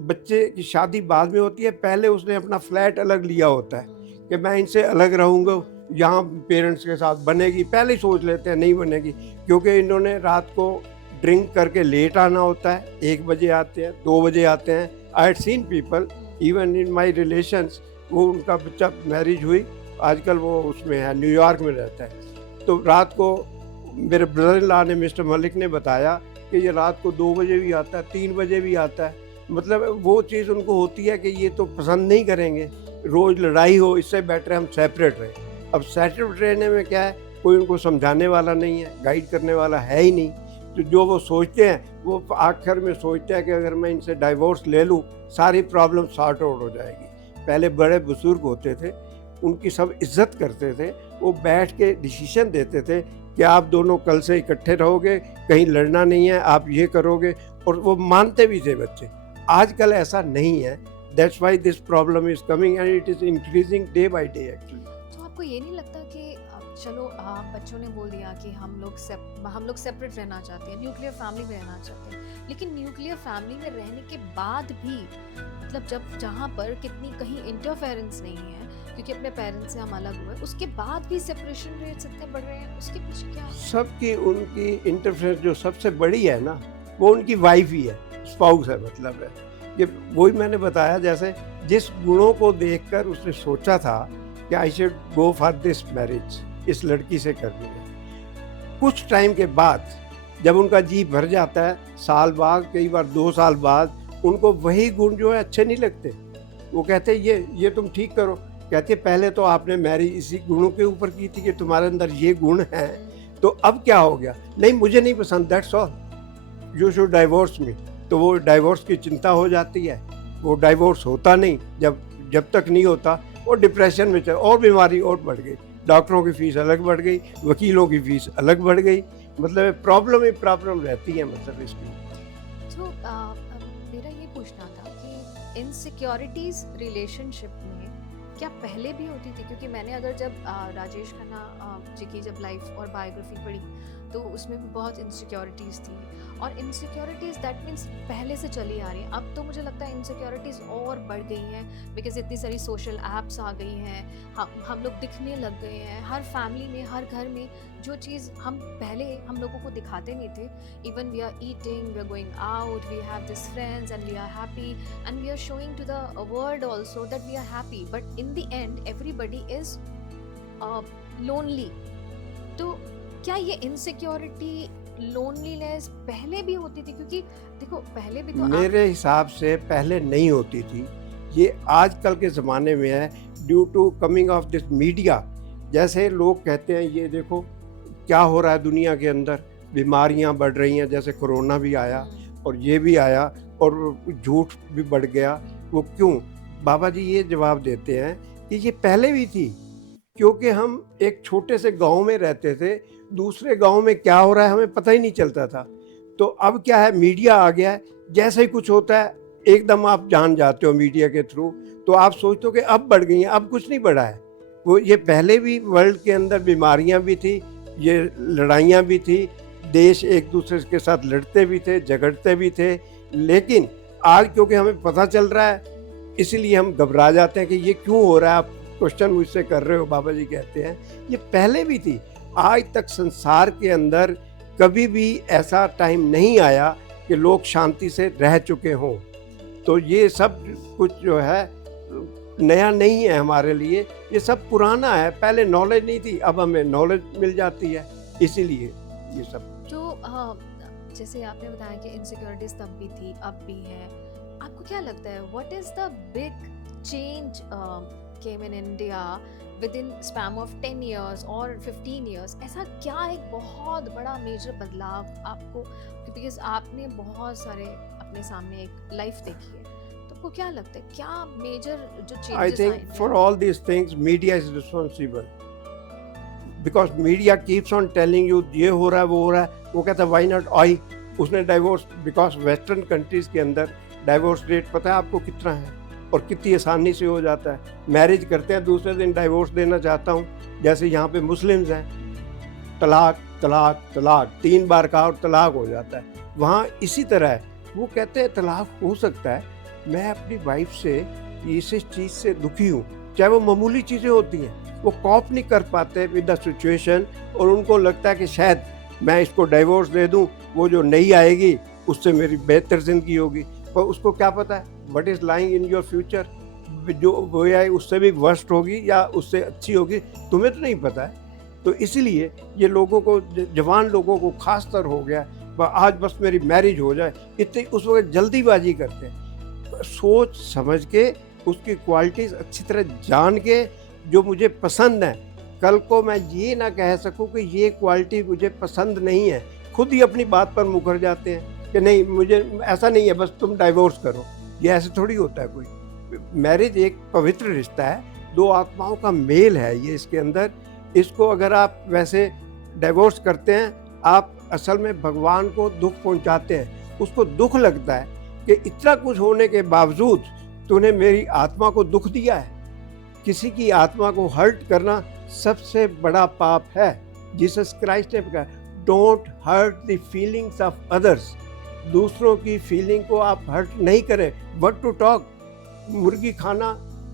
बच्चे की शादी बाद में होती है, पहले उसने अपना फ्लैट अलग लिया होता है कि मैं इनसे अलग रहूँगा, यहाँ पेरेंट्स के साथ बनेगी, पहले ही सोच लेते हैं नहीं बनेगी, क्योंकि इन्होंने रात को ड्रिंक करके लेट आना होता है, 1 बजे आते हैं, 2 बजे आते हैं। I had seen people even in my relations, वो उनका बच्चा मैरिज हुई, आजकल वो उसमें है, न्यूयॉर्क में रहता है, तो रात को मेरे ब्रदर इन लॉ ने, मिस्टर मलिक ने बताया कि ये रात को 2 बजे भी आता है, 3 बजे भी आता है। मतलब वो चीज़ उनको होती है कि ये तो पसंद नहीं करेंगे, रोज़ लड़ाई हो, इससे बेटर है हम सेपरेट रहें। अब सेपरेट रहने में क्या है, कोई उनको समझाने वाला नहीं है, गाइड करने वाला है ही नहीं। तो जो वो सोचते हैं, वो आखिर में सोचते हैं कि अगर मैं इनसे डाइवोर्स ले लूँ सारी प्रॉब्लम सॉर्ट आउट हो जाएगी। पहले बड़े बुजुर्ग होते थे, उनकी सब इज्जत करते थे, वो बैठ के डिसीजन देते थे कि आप दोनों कल से इकट्ठे रहोगे, कहीं लड़ना नहीं है, आप ये करोगे, और वो मानते भी थे बच्चे। आजकल ऐसा नहीं है, that's why this problem is coming and it is increasing day by day actually. तो आपको ये नहीं लगता कि चलो बच्चों ने बोल दिया कि हम लोग सेपरेट रहना चाहते हैं, न्यूक्लियर फैमिली में रहना चाहते हैं, लेकिन न्यूक्लियर फैमिली में रहने के बाद भी मतलब जब जहाँ पर कहीं इंटरफेरेंस नहीं है, क्योंकि अपने पेरेंट्स से हम अलग हुए, उसके बाद भी सेपरेशन रेट्स इतने बढ़ रहे हैं, उसके पीछे क्या? सबकी उनकी इंटरफेरेंस जो सबसे बड़ी है ना, वो उनकी वाइफ ही है, स्पाउस है, मतलब है कि वही मैंने बताया, जैसे जिस गुणों को देखकर उसने सोचा था कि I should go for this marriage, इस लड़की से करनी है, कुछ टाइम के बाद जब उनका जी भर जाता है, साल बाद, कई बार 2 साल बाद, उनको वही गुण जो है अच्छे नहीं लगते। वो कहते ये तुम ठीक करो। कहते पहले तो आपने मैरिज इसी गुणों के ऊपर की थी कि तुम्हारे अंदर ये गुण हैं, तो अब क्या हो गया? नहीं, मुझे नहीं पसंद, that's all, you should divorce me. तो वो डाइवोर्स की चिंता हो जाती है, वो डाइवोर्स होता नहीं। जब तक नहीं होता वो डिप्रेशन में चल, और बीमारी और बढ़ गई, डॉक्टरों की फीस अलग बढ़ गई, वकीलों की फीस अलग बढ़ गई, मतलब प्रॉब्लम ही प्रॉब्लम रहती है मतलब इसकी। तो मेरा ये पूछना था कि इनसिक्योरिटीज रिलेशनशिप में क्या पहले भी होती थी? क्योंकि मैंने अगर जब राजेश खन्ना जी की जब लाइफ और बायोग्राफी पढ़ी तो उसमें भी बहुत इनसिक्योरिटीज़ थी, और इनसिक्योरिटीज़ दैट मीन्स पहले से चली आ रही हैं। अब तो मुझे लगता है इनसिक्योरिटीज़ और बढ़ गई हैं बिकॉज इतनी सारी सोशल एप्स आ गई हैं, हम लोग दिखने लग गए हैं हर फैमिली में, हर घर में। जो चीज़ हम पहले हम लोगों को दिखाते नहीं थे, even we are eating, we are going out, we have this friends and we are happy and we are showing to the world also that we are happy, but in the end everybody is lonely. तो क्या ये insecurity, loneliness पहले भी होती थी? क्योंकि देखो पहले भी तो मेरे हिसाब से पहले नहीं होती थी, ये आजकल के ज़माने में है due to coming of this media. जैसे लोग कहते हैं ये देखो क्या हो रहा है दुनिया के अंदर, बीमारियां बढ़ रही हैं, जैसे कोरोना भी आया और ये भी आया और झूठ भी बढ़ गया। वो क्यों? बाबा जी ये जवाब देते हैं कि ये पहले भी थी, क्योंकि हम एक छोटे से गांव में रहते थे, दूसरे गांव में क्या हो रहा है हमें पता ही नहीं चलता था। तो अब क्या है, मीडिया आ गया है, जैसे ही कुछ होता है एकदम आप जान जाते हो मीडिया के थ्रू, तो आप सोचते हो कि अब बढ़ गई हैं। अब कुछ नहीं बढ़ा है, वो ये पहले भी वर्ल्ड के अंदर बीमारियां भी थी, ये लड़ाइयाँ भी थी, देश एक दूसरे के साथ लड़ते भी थे, झगड़ते भी थे, लेकिन आज क्योंकि हमें पता चल रहा है इसलिए हम घबरा जाते हैं कि ये क्यों हो रहा है। आप क्वेश्चन मुझसे कर रहे हो, बाबा जी कहते हैं ये पहले भी थी। आज तक संसार के अंदर कभी भी ऐसा टाइम नहीं आया कि लोग शांति से रह चुके हों। तो ये सब कुछ जो है नया नहीं है हमारे लिए, ये सब पुराना है। पहले नॉलेज नहीं थी, अब हमें नॉलेज मिल जाती है, इसीलिए ये सब। तो जैसे आपने बताया कि इनसिक्योरिटीज तब भी थी, अब भी है। आपको क्या लगता है what is the big change came in India with in span of 10 years और 15 years? ऐसा क्या एक बहुत बड़ा मेजर बदलाव आपको, बिकॉज आपने बहुत सारे अपने सामने एक लाइफ देखी है, तो आपको क्या लगता है क्या मेजर जो changes I think for all these things media is responsible, because media keeps on telling you ये हो रहा है वो हो रहा है। वो कहता है व्हाई नॉट आई, उसने डाइवोर्स, बिकॉज वेस्टर्न कंट्रीज के अंदर डाइवोर्स रेट पता है आपको कितना है और कितनी आसानी से हो जाता है। मैरिज करते हैं, दूसरे दिन डाइवोर्स देना चाहता हूँ, जैसे यहाँ पे मुस्लिम्स हैं, तलाक तलाक तलाक 3 बार का और तलाक हो जाता है। वहाँ इसी तरह है, वो कहते हैं तलाक हो सकता है, मैं अपनी वाइफ से इस चीज़ से दुखी हूँ, चाहे वो मामूली चीज़ें होती हैं, वो कॉप नहीं कर पाते विद द सिचुएशन, और उनको लगता है कि शायद मैं इसको डाइवोर्स दे दूँ, वो जो नई आएगी उससे मेरी बेहतर ज़िंदगी होगी। पर उसको क्या पता है what is lying in your future, जो वो आए उससे भी वर्स्ट होगी या उससे अच्छी होगी, तुम्हें तो नहीं पता है। तो इसीलिए ये लोगों को, जवान लोगों को खास तर हो गया, आज बस मेरी मैरिज हो जाए, इतनी उस वक्त जल्दीबाजी करते हैं। सोच समझ के उसकी क्वालिटीज़ अच्छी तरह जान के जो मुझे पसंद है, कल को मैं ये ना कह सकूं कि ये क्वालिटी मुझे पसंद नहीं है, खुद ही अपनी बात पर मुकर जाते हैं कि नहीं मुझे ऐसा नहीं है, बस तुम डाइवोर्स करो। ये ऐसे थोड़ी होता है कोई। मैरिज एक पवित्र रिश्ता है, 2 आत्माओं का मेल है ये इसके अंदर। इसको अगर आप वैसे डाइवोर्स करते हैं, आप असल में भगवान को दुख पहुंचाते हैं। उसको दुख लगता है कि इतना कुछ होने के बावजूद तूने मेरी आत्मा को दुख दिया है। किसी की आत्मा को हर्ट करना सबसे बड़ा पाप है। जीसस क्राइस्ट ने कहा, don't hurt the feelings of others. दूसरों की फीलिंग को आप हर्ट नहीं करें। व्हाट टू टॉक, मुर्गी खाना,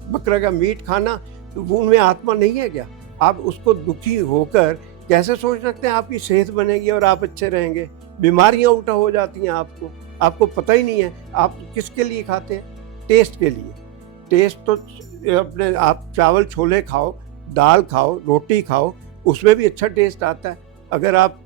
बकरा का मीट खाना, तो वो उनमें आत्मा नहीं है क्या? आप उसको दुखी होकर कैसे सोच सकते हैं आपकी सेहत बनेगी और आप अच्छे रहेंगे? बीमारियां उल्टा हो जाती हैं आपको पता ही नहीं है। आप किसके लिए खाते हैं? टेस्ट के लिए। टेस्ट तो अपने आप चावल छोले खाओ, दाल खाओ, रोटी खाओ, उसमें भी अच्छा टेस्ट आता है अगर आप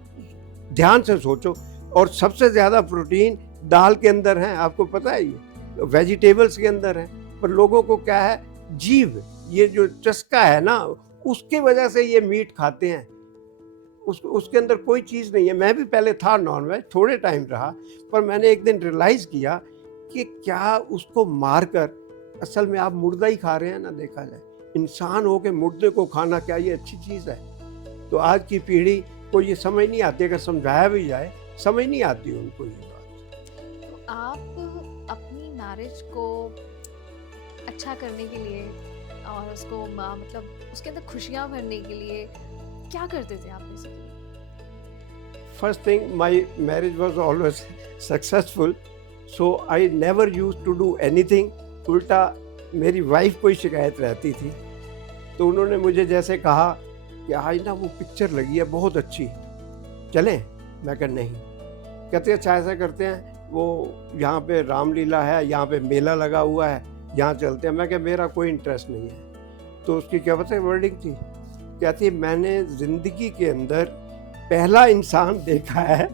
ध्यान से सोचो। और सबसे ज़्यादा प्रोटीन दाल के अंदर है, आपको पता है ये। वेजिटेबल्स के अंदर है, पर लोगों को क्या है, जीव, ये जो चस्का है ना, उसके वजह से ये मीट खाते हैं। उसके अंदर कोई चीज़ नहीं है। मैं भी पहले था नॉन वेज, थोड़े टाइम रहा, पर मैंने एक दिन रियलाइज़ किया कि क्या उसको मारकर असल में आप मुर्दा ही खा रहे हैं ना, देखा जाए। इंसान हो के मुर्दे को खाना, क्या ये अच्छी चीज़ है? तो आज की पीढ़ी को ये समझ नहीं आती, अगर समझाया भी जाए समझ नहीं आती उनको ये बात। तो आप अपनी मैरिज को अच्छा करने के लिए और उसको मतलब उसके अंदर खुशियाँ भरने के लिए क्या करते थे आप basically? First thing, my marriage was always successful, so I never used to do anything. उल्टा मेरी वाइफ को ही शिकायत रहती थी, तो उन्होंने मुझे जैसे कहा कि आज ना वो पिक्चर लगी है बहुत अच्छी, चलें? मैं कहा नहीं। कहते अच्छा ऐसा करते हैं, वो यहाँ पे रामलीला है, यहाँ पे मेला लगा हुआ है, यहाँ चलते हैं। मैं कहा मेरा कोई इंटरेस्ट नहीं है। तो उसकी क्या पता वर्डिंग थी, कहती मैंने ज़िंदगी के अंदर पहला इंसान देखा है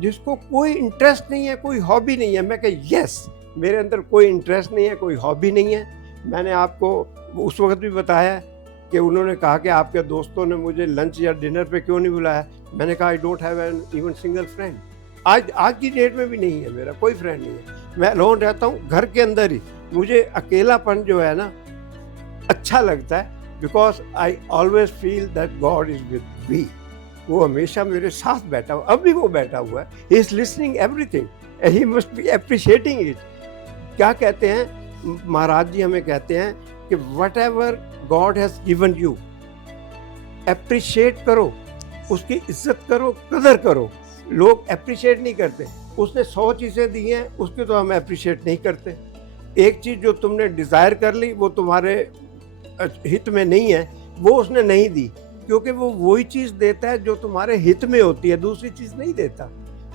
जिसको कोई इंटरेस्ट नहीं है, कोई हॉबी नहीं है। मैं कहा यस, मेरे अंदर कोई इंटरेस्ट नहीं है, कोई हॉबी नहीं है। मैंने आपको उस वक्त भी बताया कि उन्होंने कहा कि आपके दोस्तों ने मुझे लंच या डिनर पे क्यों नहीं बुलाया। मैंने कहा I don't have an even single friend. आज की डेट में भी नहीं है, मेरा कोई फ्रेंड नहीं है। मैं अलोन रहता हूँ घर के अंदर ही। मुझे अकेलापन जो है ना अच्छा लगता है, because I always feel that God is with me. वो हमेशा मेरे साथ बैठा हुआ, अब भी वो बैठा हुआ है। He is listening everything, he must be appreciating it. क्या कहते हैं महाराज जी, हमें कहते हैं कि what ever God has given you, appreciate करो, उसकी इज्जत करो, कदर करो। लोग एप्रिशिएट नहीं करते। उसने 100 चीज़ें दी हैं, उसके तो हम एप्रिशिएट नहीं करते। एक चीज़ जो तुमने डिज़ायर कर ली, वो तुम्हारे हित में नहीं है, वो उसने नहीं दी, क्योंकि वो वही चीज़ देता है जो तुम्हारे हित में होती है, दूसरी चीज़ नहीं देता।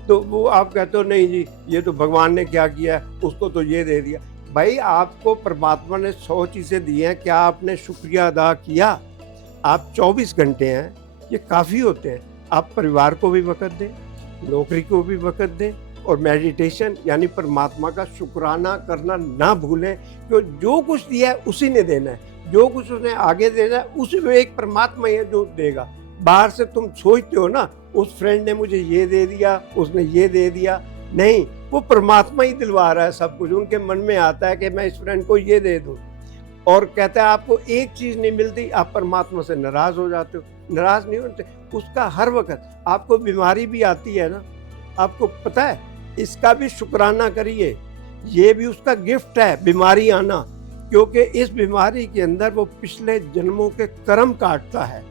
तो वो आप कहते हो नहीं जी, ये तो भगवान ने क्या किया, उसको तो ये दे दिया। भाई आपको परमात्मा ने 100 चीज़ें दी हैं, क्या आपने शुक्रिया अदा किया? आप 24 घंटे हैं, ये काफ़ी होते हैं। आप परिवार को भी वक़्त दें, नौकरी को भी वक़्त दें, और मेडिटेशन यानी परमात्मा का शुक्राना करना ना भूलें, क्योंकि जो कुछ दिया है उसी ने देना है, जो कुछ उसने आगे देना है उसी में एक परमात्मा है जो देगा। बाहर से तुम सोचते हो ना उस फ्रेंड ने मुझे ये दे दिया, उसने ये दे दिया, नहीं, वो परमात्मा ही दिलवा रहा है सब कुछ। उनके मन में आता है कि मैं इस फ्रेंड को ये दे दूँ, और कहता है आपको एक चीज़ नहीं मिलती, आप परमात्मा से नाराज़ हो जाते हो। नाराज़ नहीं होते, उसका हर वक्त आपको बीमारी भी आती है ना, आपको पता है, इसका भी शुक्राना करिए। ये भी उसका गिफ्ट है, बीमारी आना, क्योंकि इस बीमारी के अंदर वो पिछले जन्मों के कर्म काटता है,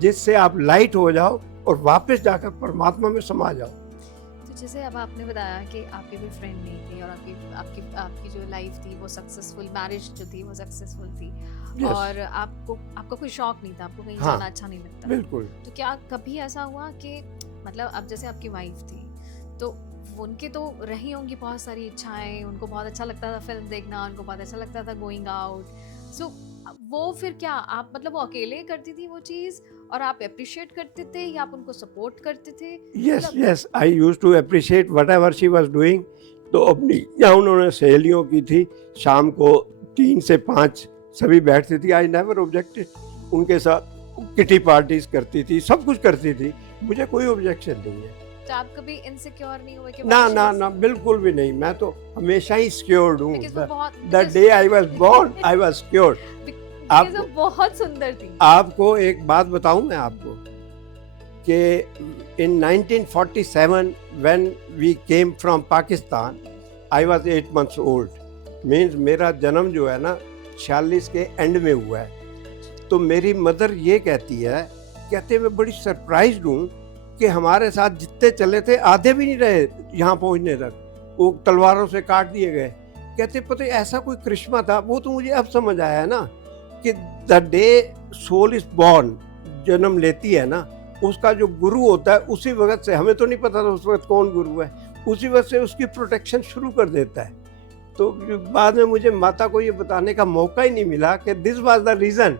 जिससे आप लाइट हो जाओ और वापस जाकर परमात्मा में समा जाओ। तो जैसे अब आपने बताया कि आपके कोई फ्रेंड नहीं थे और आपकी जो लाइफ थी वो सक्सेसफुल, मैरिज जो थी वो सक्सेसफुल थी, Yes. और आपको कोई शौक नहीं था, आपको कहीं हाँ, जाना अच्छा नहीं लगता। बिल्कुल। तो क्या कभी ऐसा हुआ कि मतलब अब जैसे आपकी वाइफ थी, तो उनके तो रही होंगी बहुत सारी इच्छाएं, उनको बहुत अच्छा लगता था फिल्म देखना, उनको बहुत अच्छा लगता था गोइंग आउट, सो वो फिर क्या आप मतलब वो अकेले करती थी वो चीज़ और आप अप्रिशिएट करते थे या आप उनको सपोर्ट करते थे? Yes yes, I used to appreciate whatever she was doing. तो अपनी यहाँ उन्होंने सहेलियों की थी, शाम को 3 से 5 सभी बैठती थी। आई नेवर ऑब्जेक्टेड, उनके साथ किटी पार्टीज करती थी, सब कुछ करती थी, मुझे कोई ऑब्जेक्शन नहीं है। तो आप कभी इनसिक्योर नहीं हुए कि ना ना ना, बिल्कुल भी नहीं। मैं तो हमेशा ही सिक्योर्ड हूँ। The day I was born I was secured. आप बहुत सुंदर थी। आपको एक बात बताऊं मैं आपको कि in 1947 when we came from Pakistan, I was 8 months old. Means मेरा जन्म जो है ना 46 के एंड में हुआ है। तो मेरी मदर ये कहती है, कहते मैं बड़ी सरप्राइज्ड हूँ कि हमारे साथ जितने चले थे आधे भी नहीं रहे यहाँ पहुँचने तक, वो तलवारों से काट दिए गए। कहते पता ऐसा कोई करिश्मा था। वो तो मुझे अब समझ आया है ना कि the day soul is born, जन्म लेती है ना, उसका जो गुरु होता है उसी वक्त से, हमें तो नहीं पता था उस वक्त कौन गुरु है, उसी वक्त से उसकी प्रोटेक्शन शुरू कर देता है। तो बाद में मुझे माता को ये बताने का मौका ही नहीं मिला कि दिस वाज द रीज़न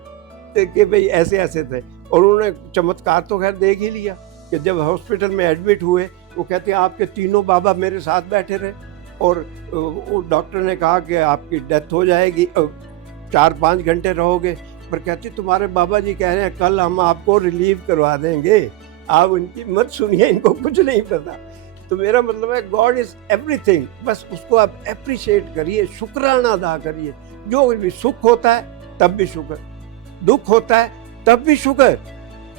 कि भाई ऐसे ऐसे थे। और उन्होंने चमत्कार तो खैर देख ही लिया कि जब हॉस्पिटल में एडमिट हुए, वो कहते हैं आपके तीनों बाबा मेरे साथ बैठे रहे, और वो डॉक्टर ने कहा कि आपकी डेथ हो जाएगी, 4-5 घंटे रहोगे। पर कहती तुम्हारे बाबा जी कह रहे हैं कल हम आपको रिलीव करवा देंगे, आप उनकी मत सुनिए, इनको कुछ नहीं पता। तो मेरा मतलब है गॉड इज एवरीथिंग, बस उसको आप अप्रिशिएट करिए, शुक्राना अदा करिए। जो भी सुख होता है तब भी शुक्र, दुख होता है तब भी शुक्र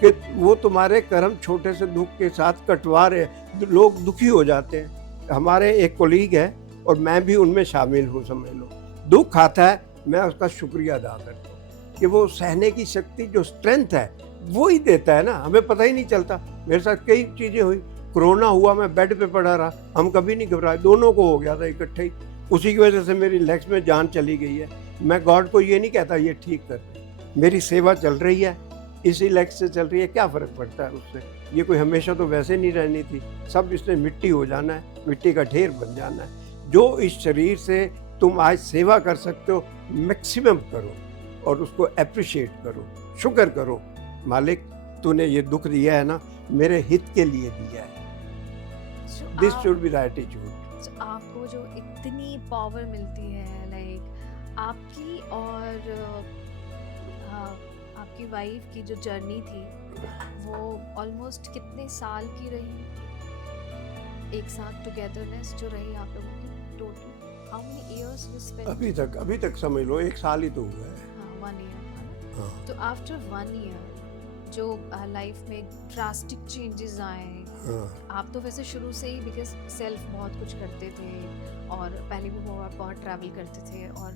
कि वो तुम्हारे कर्म छोटे से दुख के साथ कटवा रहे। लोग दुखी हो जाते हैं। हमारे एक कोलीग है और मैं भी उनमें शामिल हूँ, समझ लो। दुख आता है मैं उसका शुक्रिया अदा करता हूँ कि वो सहने की शक्ति, जो स्ट्रेंथ है वो ही देता है ना, हमें पता ही नहीं चलता। मेरे साथ कई चीज़ें हुई, कोरोना हुआ, मैं बेड पे पड़ा रहा, हम कभी नहीं घबराए, दोनों को हो गया था इकट्ठे ही। उसी की वजह से मेरी लेग्स में जान चली गई है। मैं गॉड को ये नहीं कहता ये ठीक कर, मेरी सेवा चल रही है, इसी लेग्स से चल रही है, क्या फ़र्क पड़ता है उससे। ये कोई हमेशा तो वैसे नहीं रहनी थी, सब इसने मिट्टी हो जाना है, मिट्टी का ढेर बन जाना है। जो इस शरीर से तुम आज सेवा कर सकते हो मैक्सिमम करो और उसको अप्रिशिएट करो, शुक्र करो। मालिक तूने ये दुख दिया है ना, मेरे हित के लिए दिया है। This should be the attitude. आपको जो इतनी पावर मिलती है, लाइक आपकी और आपकी वाइफ की जो जर्नी थी वो ऑलमोस्ट कितने साल की रही, एक साथ टुगेदरनेस जो रही आप लोगों की total, how many years you spent? अभी तक समझ लो 1 साल ही तो हुआ है। हाँ, 1 ईयर। हाँ। तो आफ्टर 1 ईयर जो लाइफ में ड्रास्टिक चेंजेस आए, हाँ। आप तो वैसे शुरू से ही बिकॉज सेल्फ बहुत कुछ करते थे और पहले भी बहुत ट्रैवल करते थे और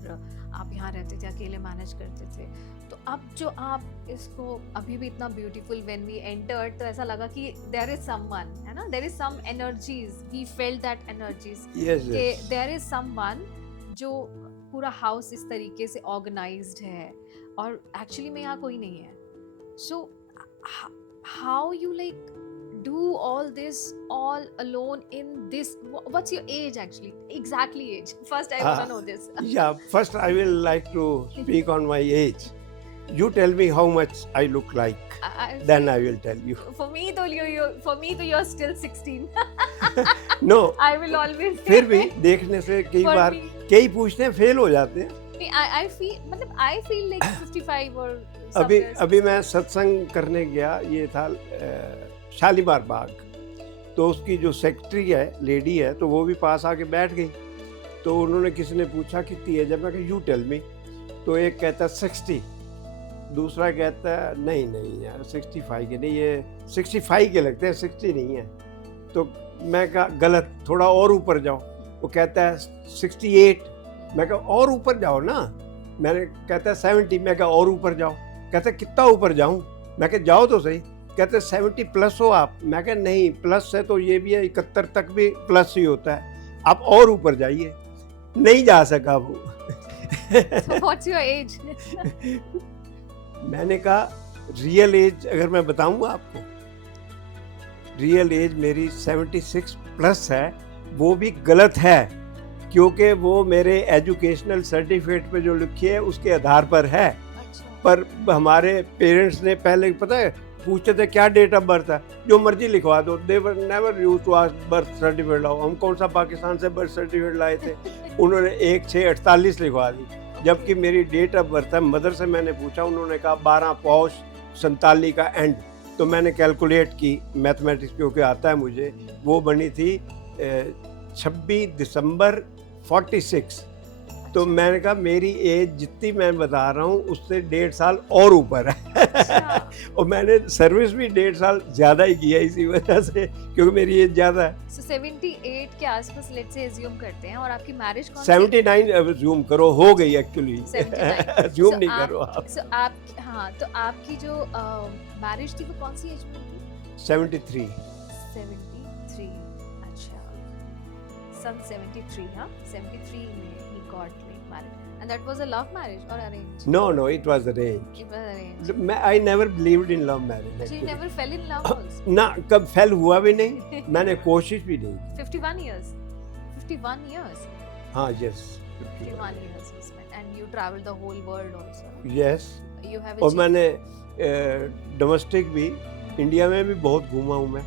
आप यहाँ रहते थे, अकेले मैनेज करते थे। तो अब जो आप इसको अभी भी इतना ब्यूटीफुल, व्हेन वी एंटर्ड तो ऐसा लगा कि देयर इज समवन, है ना, there is some energies, we felt that energies कि देयर इज समवन जो पूरा हाउस इस तरीके से ऑर्गेनाइज्ड है और एक्चुअली में यहाँ कोई नहीं है। सो how you like do all this all alone in this, what's your age actually, exactly age, first I want to know this. Yeah, first I will like to speak on my age. You tell me how much I look like, then I will tell you. For me though you're still 16. No, I will always फिर भी देखने से कई For bar me- कई पूछते हैं fail हो जाते हैं। I feel मतलब I feel like 55 or somewhere. अभी मैं सत्संग करने गया, ये था शालीमार बाग, तो उसकी जो सेक्रेटरी है, लेडी है, तो वो भी पास आके बैठ गई। तो उन्होंने, किसी ने पूछा कितनी है, जब मैं कहा यू टेल मी, तो एक कहता 60, दूसरा कहता नहीं यार 65 के नहीं, ये 65 के लगते हैं, 60 नहीं है। तो मैं कहा गलत, थोड़ा और ऊपर जाओ। वो कहता है 68, मैं कहा और ऊपर जाओ ना। मैंने कहता है 70, मैं कहा और ऊपर जाओ। कहता है कितना ऊपर जाऊं? मैं कहा जाओ तो सही। कहते हैं 70 प्लस हो आप। मैं कहा नहीं, प्लस है तो ये भी है, 71 तक भी प्लस ही होता है, आप और ऊपर जाइए। नहीं जा सका वो। So what's your age? मैंने कहा रियल एज अगर मैं बताऊंगा आपको, रियल एज मेरी 76 प्लस है। वो भी गलत है क्योंकि वो मेरे एजुकेशनल सर्टिफिकेट पे जो लिखी है उसके आधार पर है। अच्छा। पर हमारे पेरेंट्स ने पहले, पता है, पूछते थे क्या डेट ऑफ बर्थ है, जो मर्जी लिखवा दो। They were never used to ask birth certificate लाओ। हम कौन सा पाकिस्तान से बर्थ सर्टिफिकेट लाए थे? उन्होंने 1648 लिखवा दी, जबकि मेरी डेट ऑफ बर्थ है। मदर से मैंने पूछा, उन्होंने कहा 12 पौष 47 का एंड। तो मैंने कैलकुलेट की, मैथमेटिक्स क्योंकि आता है मुझे, वो बनी थी 26 दिसंबर 46। तो मैंने कहा मेरी एज जितनी मैं बता रहा हूँ उससे 1.5 साल और ऊपर है। अच्छा। और मैंने सर्विस भी 1.5 साल ज़्यादा ही किया इसी वजह से, क्योंकि मेरी एज ज़्यादा है। So 78 के आसपास लेट्स से अज्यूम करते हैं, और आपकी मैरिज कौन 79 अज्यूम करो, हो गई एक्चुअली। 79 अज्यूम So नहीं आप- करो आप। So आप, हाँ, तो आपकी जो मैरिज थी वो कौन सी एज में थी? 73। 73। अच्छा, सन 73, हाँ, 73 में he got married, and that was a love marriage or arranged? No, it was arranged. It was arranged. I never believed in love marriage. So you actually. never fell in love also? ना, कब fail हुआ भी नहीं, मैंने कोशिश भी नहीं की। 51 years. 51 years. हाँ, yes. 51 years you spent, and you traveled the whole world also. Yes. You have और achieved. मैंने डोमेस्टिक भी, इंडिया में भी बहुत घूमा हूँ मैं।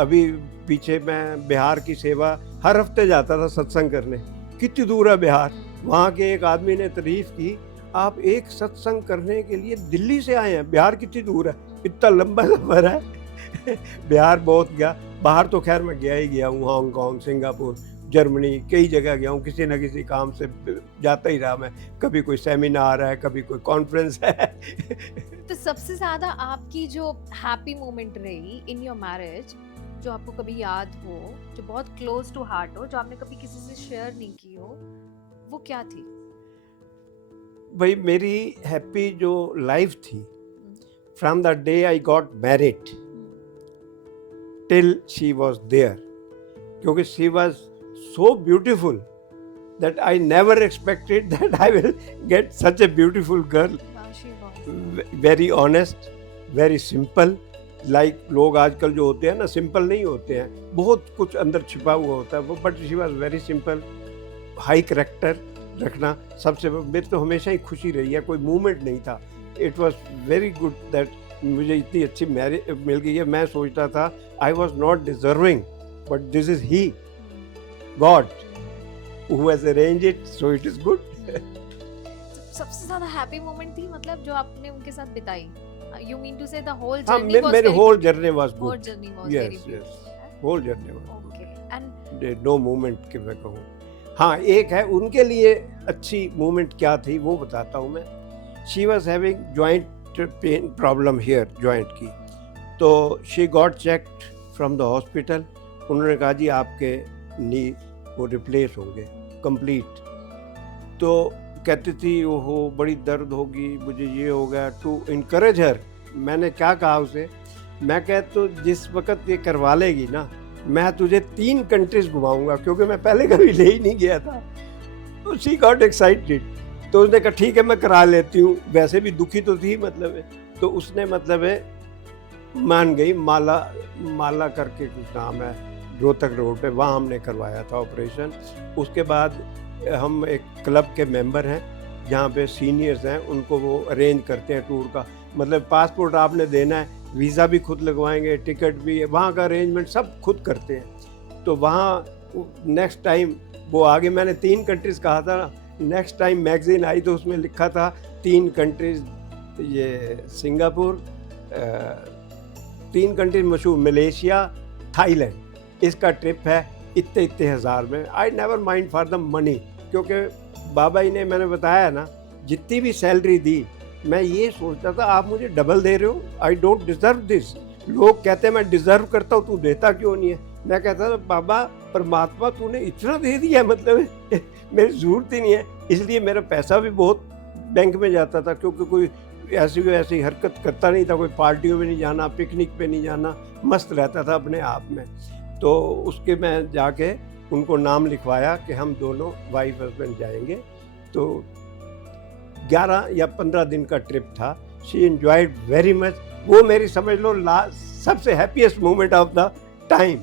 अभी पीछे मैं बिहार की सेवा हर हफ्ते जाता था सत्संग करने। कितनी दूर है बिहार। वहाँ के एक आदमी ने तारीफ की, आप एक सत्संग करने के लिए दिल्ली से आए हैं, बिहार कितनी दूर है, इतना लंबा सफर है। बिहार बहुत गया, बाहर तो खैर मैं गया ही गया हूँ, हांगकांग, सिंगापुर, जर्मनी, कई जगह गया हूँ, किसी न किसी काम से जाता ही रहा मैं। कभी कोई सेमिनार है, कभी कोई कॉन्फ्रेंस है। तो सबसे ज्यादा आपकी जो हैप्पी मोमेंट रही इन योर मैरिज, जो आपको कभी याद हो, जो बहुत क्लोज टू हार्ट हो, जो आपने कभी किसी से शेयर नहीं की हो, वो क्या थी? भाई मेरी हैप्पी जो लाइफ थी, from the day I got married till she was there, क्योंकि she was so beautiful that I never expected that I will get such a beautiful girl. She was. Very honest, very simple. Like लोग आजकल जो होते हैं ना, simple नहीं होते हैं, बहुत कुछ अंदर छिपा हुआ होता है वो, but she was very simple. High character रखना सबसे, मेरी तो हमेशा ही खुशी रही है, कोई मूवमेंट नहीं था। It was very good that मुझे इतनी अच्छी मैरिज मिल गई है। मैं सोचता था I was not deserving, but this is he, God who has arranged it, so it is good. सबसे ज्यादा हैप्पी मोमेंट थी मतलब जो आपने उनके साथ बिताई? You mean to say the whole हाँ, journey was मेरे very whole good? journey was Whole good. journey was Yes, very yes. beautiful. Whole journey was good. Okay. And There no moment कि मैं कहूँ। हाँ, एक है उनके लिए अच्छी मोमेंट क्या थी वो बताता हूँ मैं। She was having joint pain problem here, joint की, तो she got checked from the hospital. उन्होंने कहा जी आपके नी वो रिप्लेस होंगे कंप्लीट। तो कहती थी ओहो बड़ी दर्द होगी, मुझे ये होगा। टू इनकरेज हर, मैंने क्या कहा उसे, मैं कह तो जिस वक्त ये करवा लेगी ना, मैं तुझे 3 कंट्रीज घुमाऊंगा, क्योंकि मैं पहले कभी ले ही नहीं गया था। तो शी गॉट एक्साइटेड, तो उसने कहा ठीक है मैं करा लेती हूँ। वैसे भी दुखी तो थी मतलब है, तो उसने मतलब है मान गई। माला करके कुछ नाम है, रोहतक रोड पे, वहाँ हमने करवाया था ऑपरेशन। उसके बाद हम एक क्लब के मेंबर हैं, जहाँ पे सीनियर्स हैं, उनको वो अरेंज करते हैं टूर का। मतलब पासपोर्ट आपने देना है, वीज़ा भी खुद लगवाएंगे, टिकट भी, वहाँ का अरेंजमेंट सब खुद करते हैं। तो वहाँ नेक्स्ट टाइम वो आगे, मैंने 3 कंट्रीज़ कहा था ना, नेक्स्ट टाइम मैगज़ीन आई तो उसमें लिखा था 3 कंट्रीज़, ये सिंगापुर, 3 कंट्रीज मशहूर, मलेशिया, थाईलैंड, इसका ट्रिप है इतने हज़ार में। I never mind for the money, क्योंकि बाबा जी ने, मैंने बताया ना, जितनी भी सैलरी दी, मैं ये सोचता था आप मुझे डबल दे रहे हो, आई डोंट डिज़र्व दिस। लोग कहते हैं मैं डिज़र्व करता हूँ, तू देता क्यों नहीं है? मैं कहता था बाबा परमात्मा तूने इतना दे दिया, मतलब मेरी ज़रूरत ही नहीं है। इसलिए मेरा पैसा भी बहुत बैंक में जाता था, क्योंकि कोई ऐसी हरकत करता नहीं था, कोई पार्टियों में नहीं जाना, पिकनिक पे नहीं जाना, मस्त रहता था अपने आप में। तो उसके मैं जाके उनको नाम लिखवाया कि हम दोनों वाइफ हस्बैंड जाएंगे। तो 11 या 15 दिन का ट्रिप था। She enjoyed very much. वो मेरी समझ लो सबसे happiest moment of the time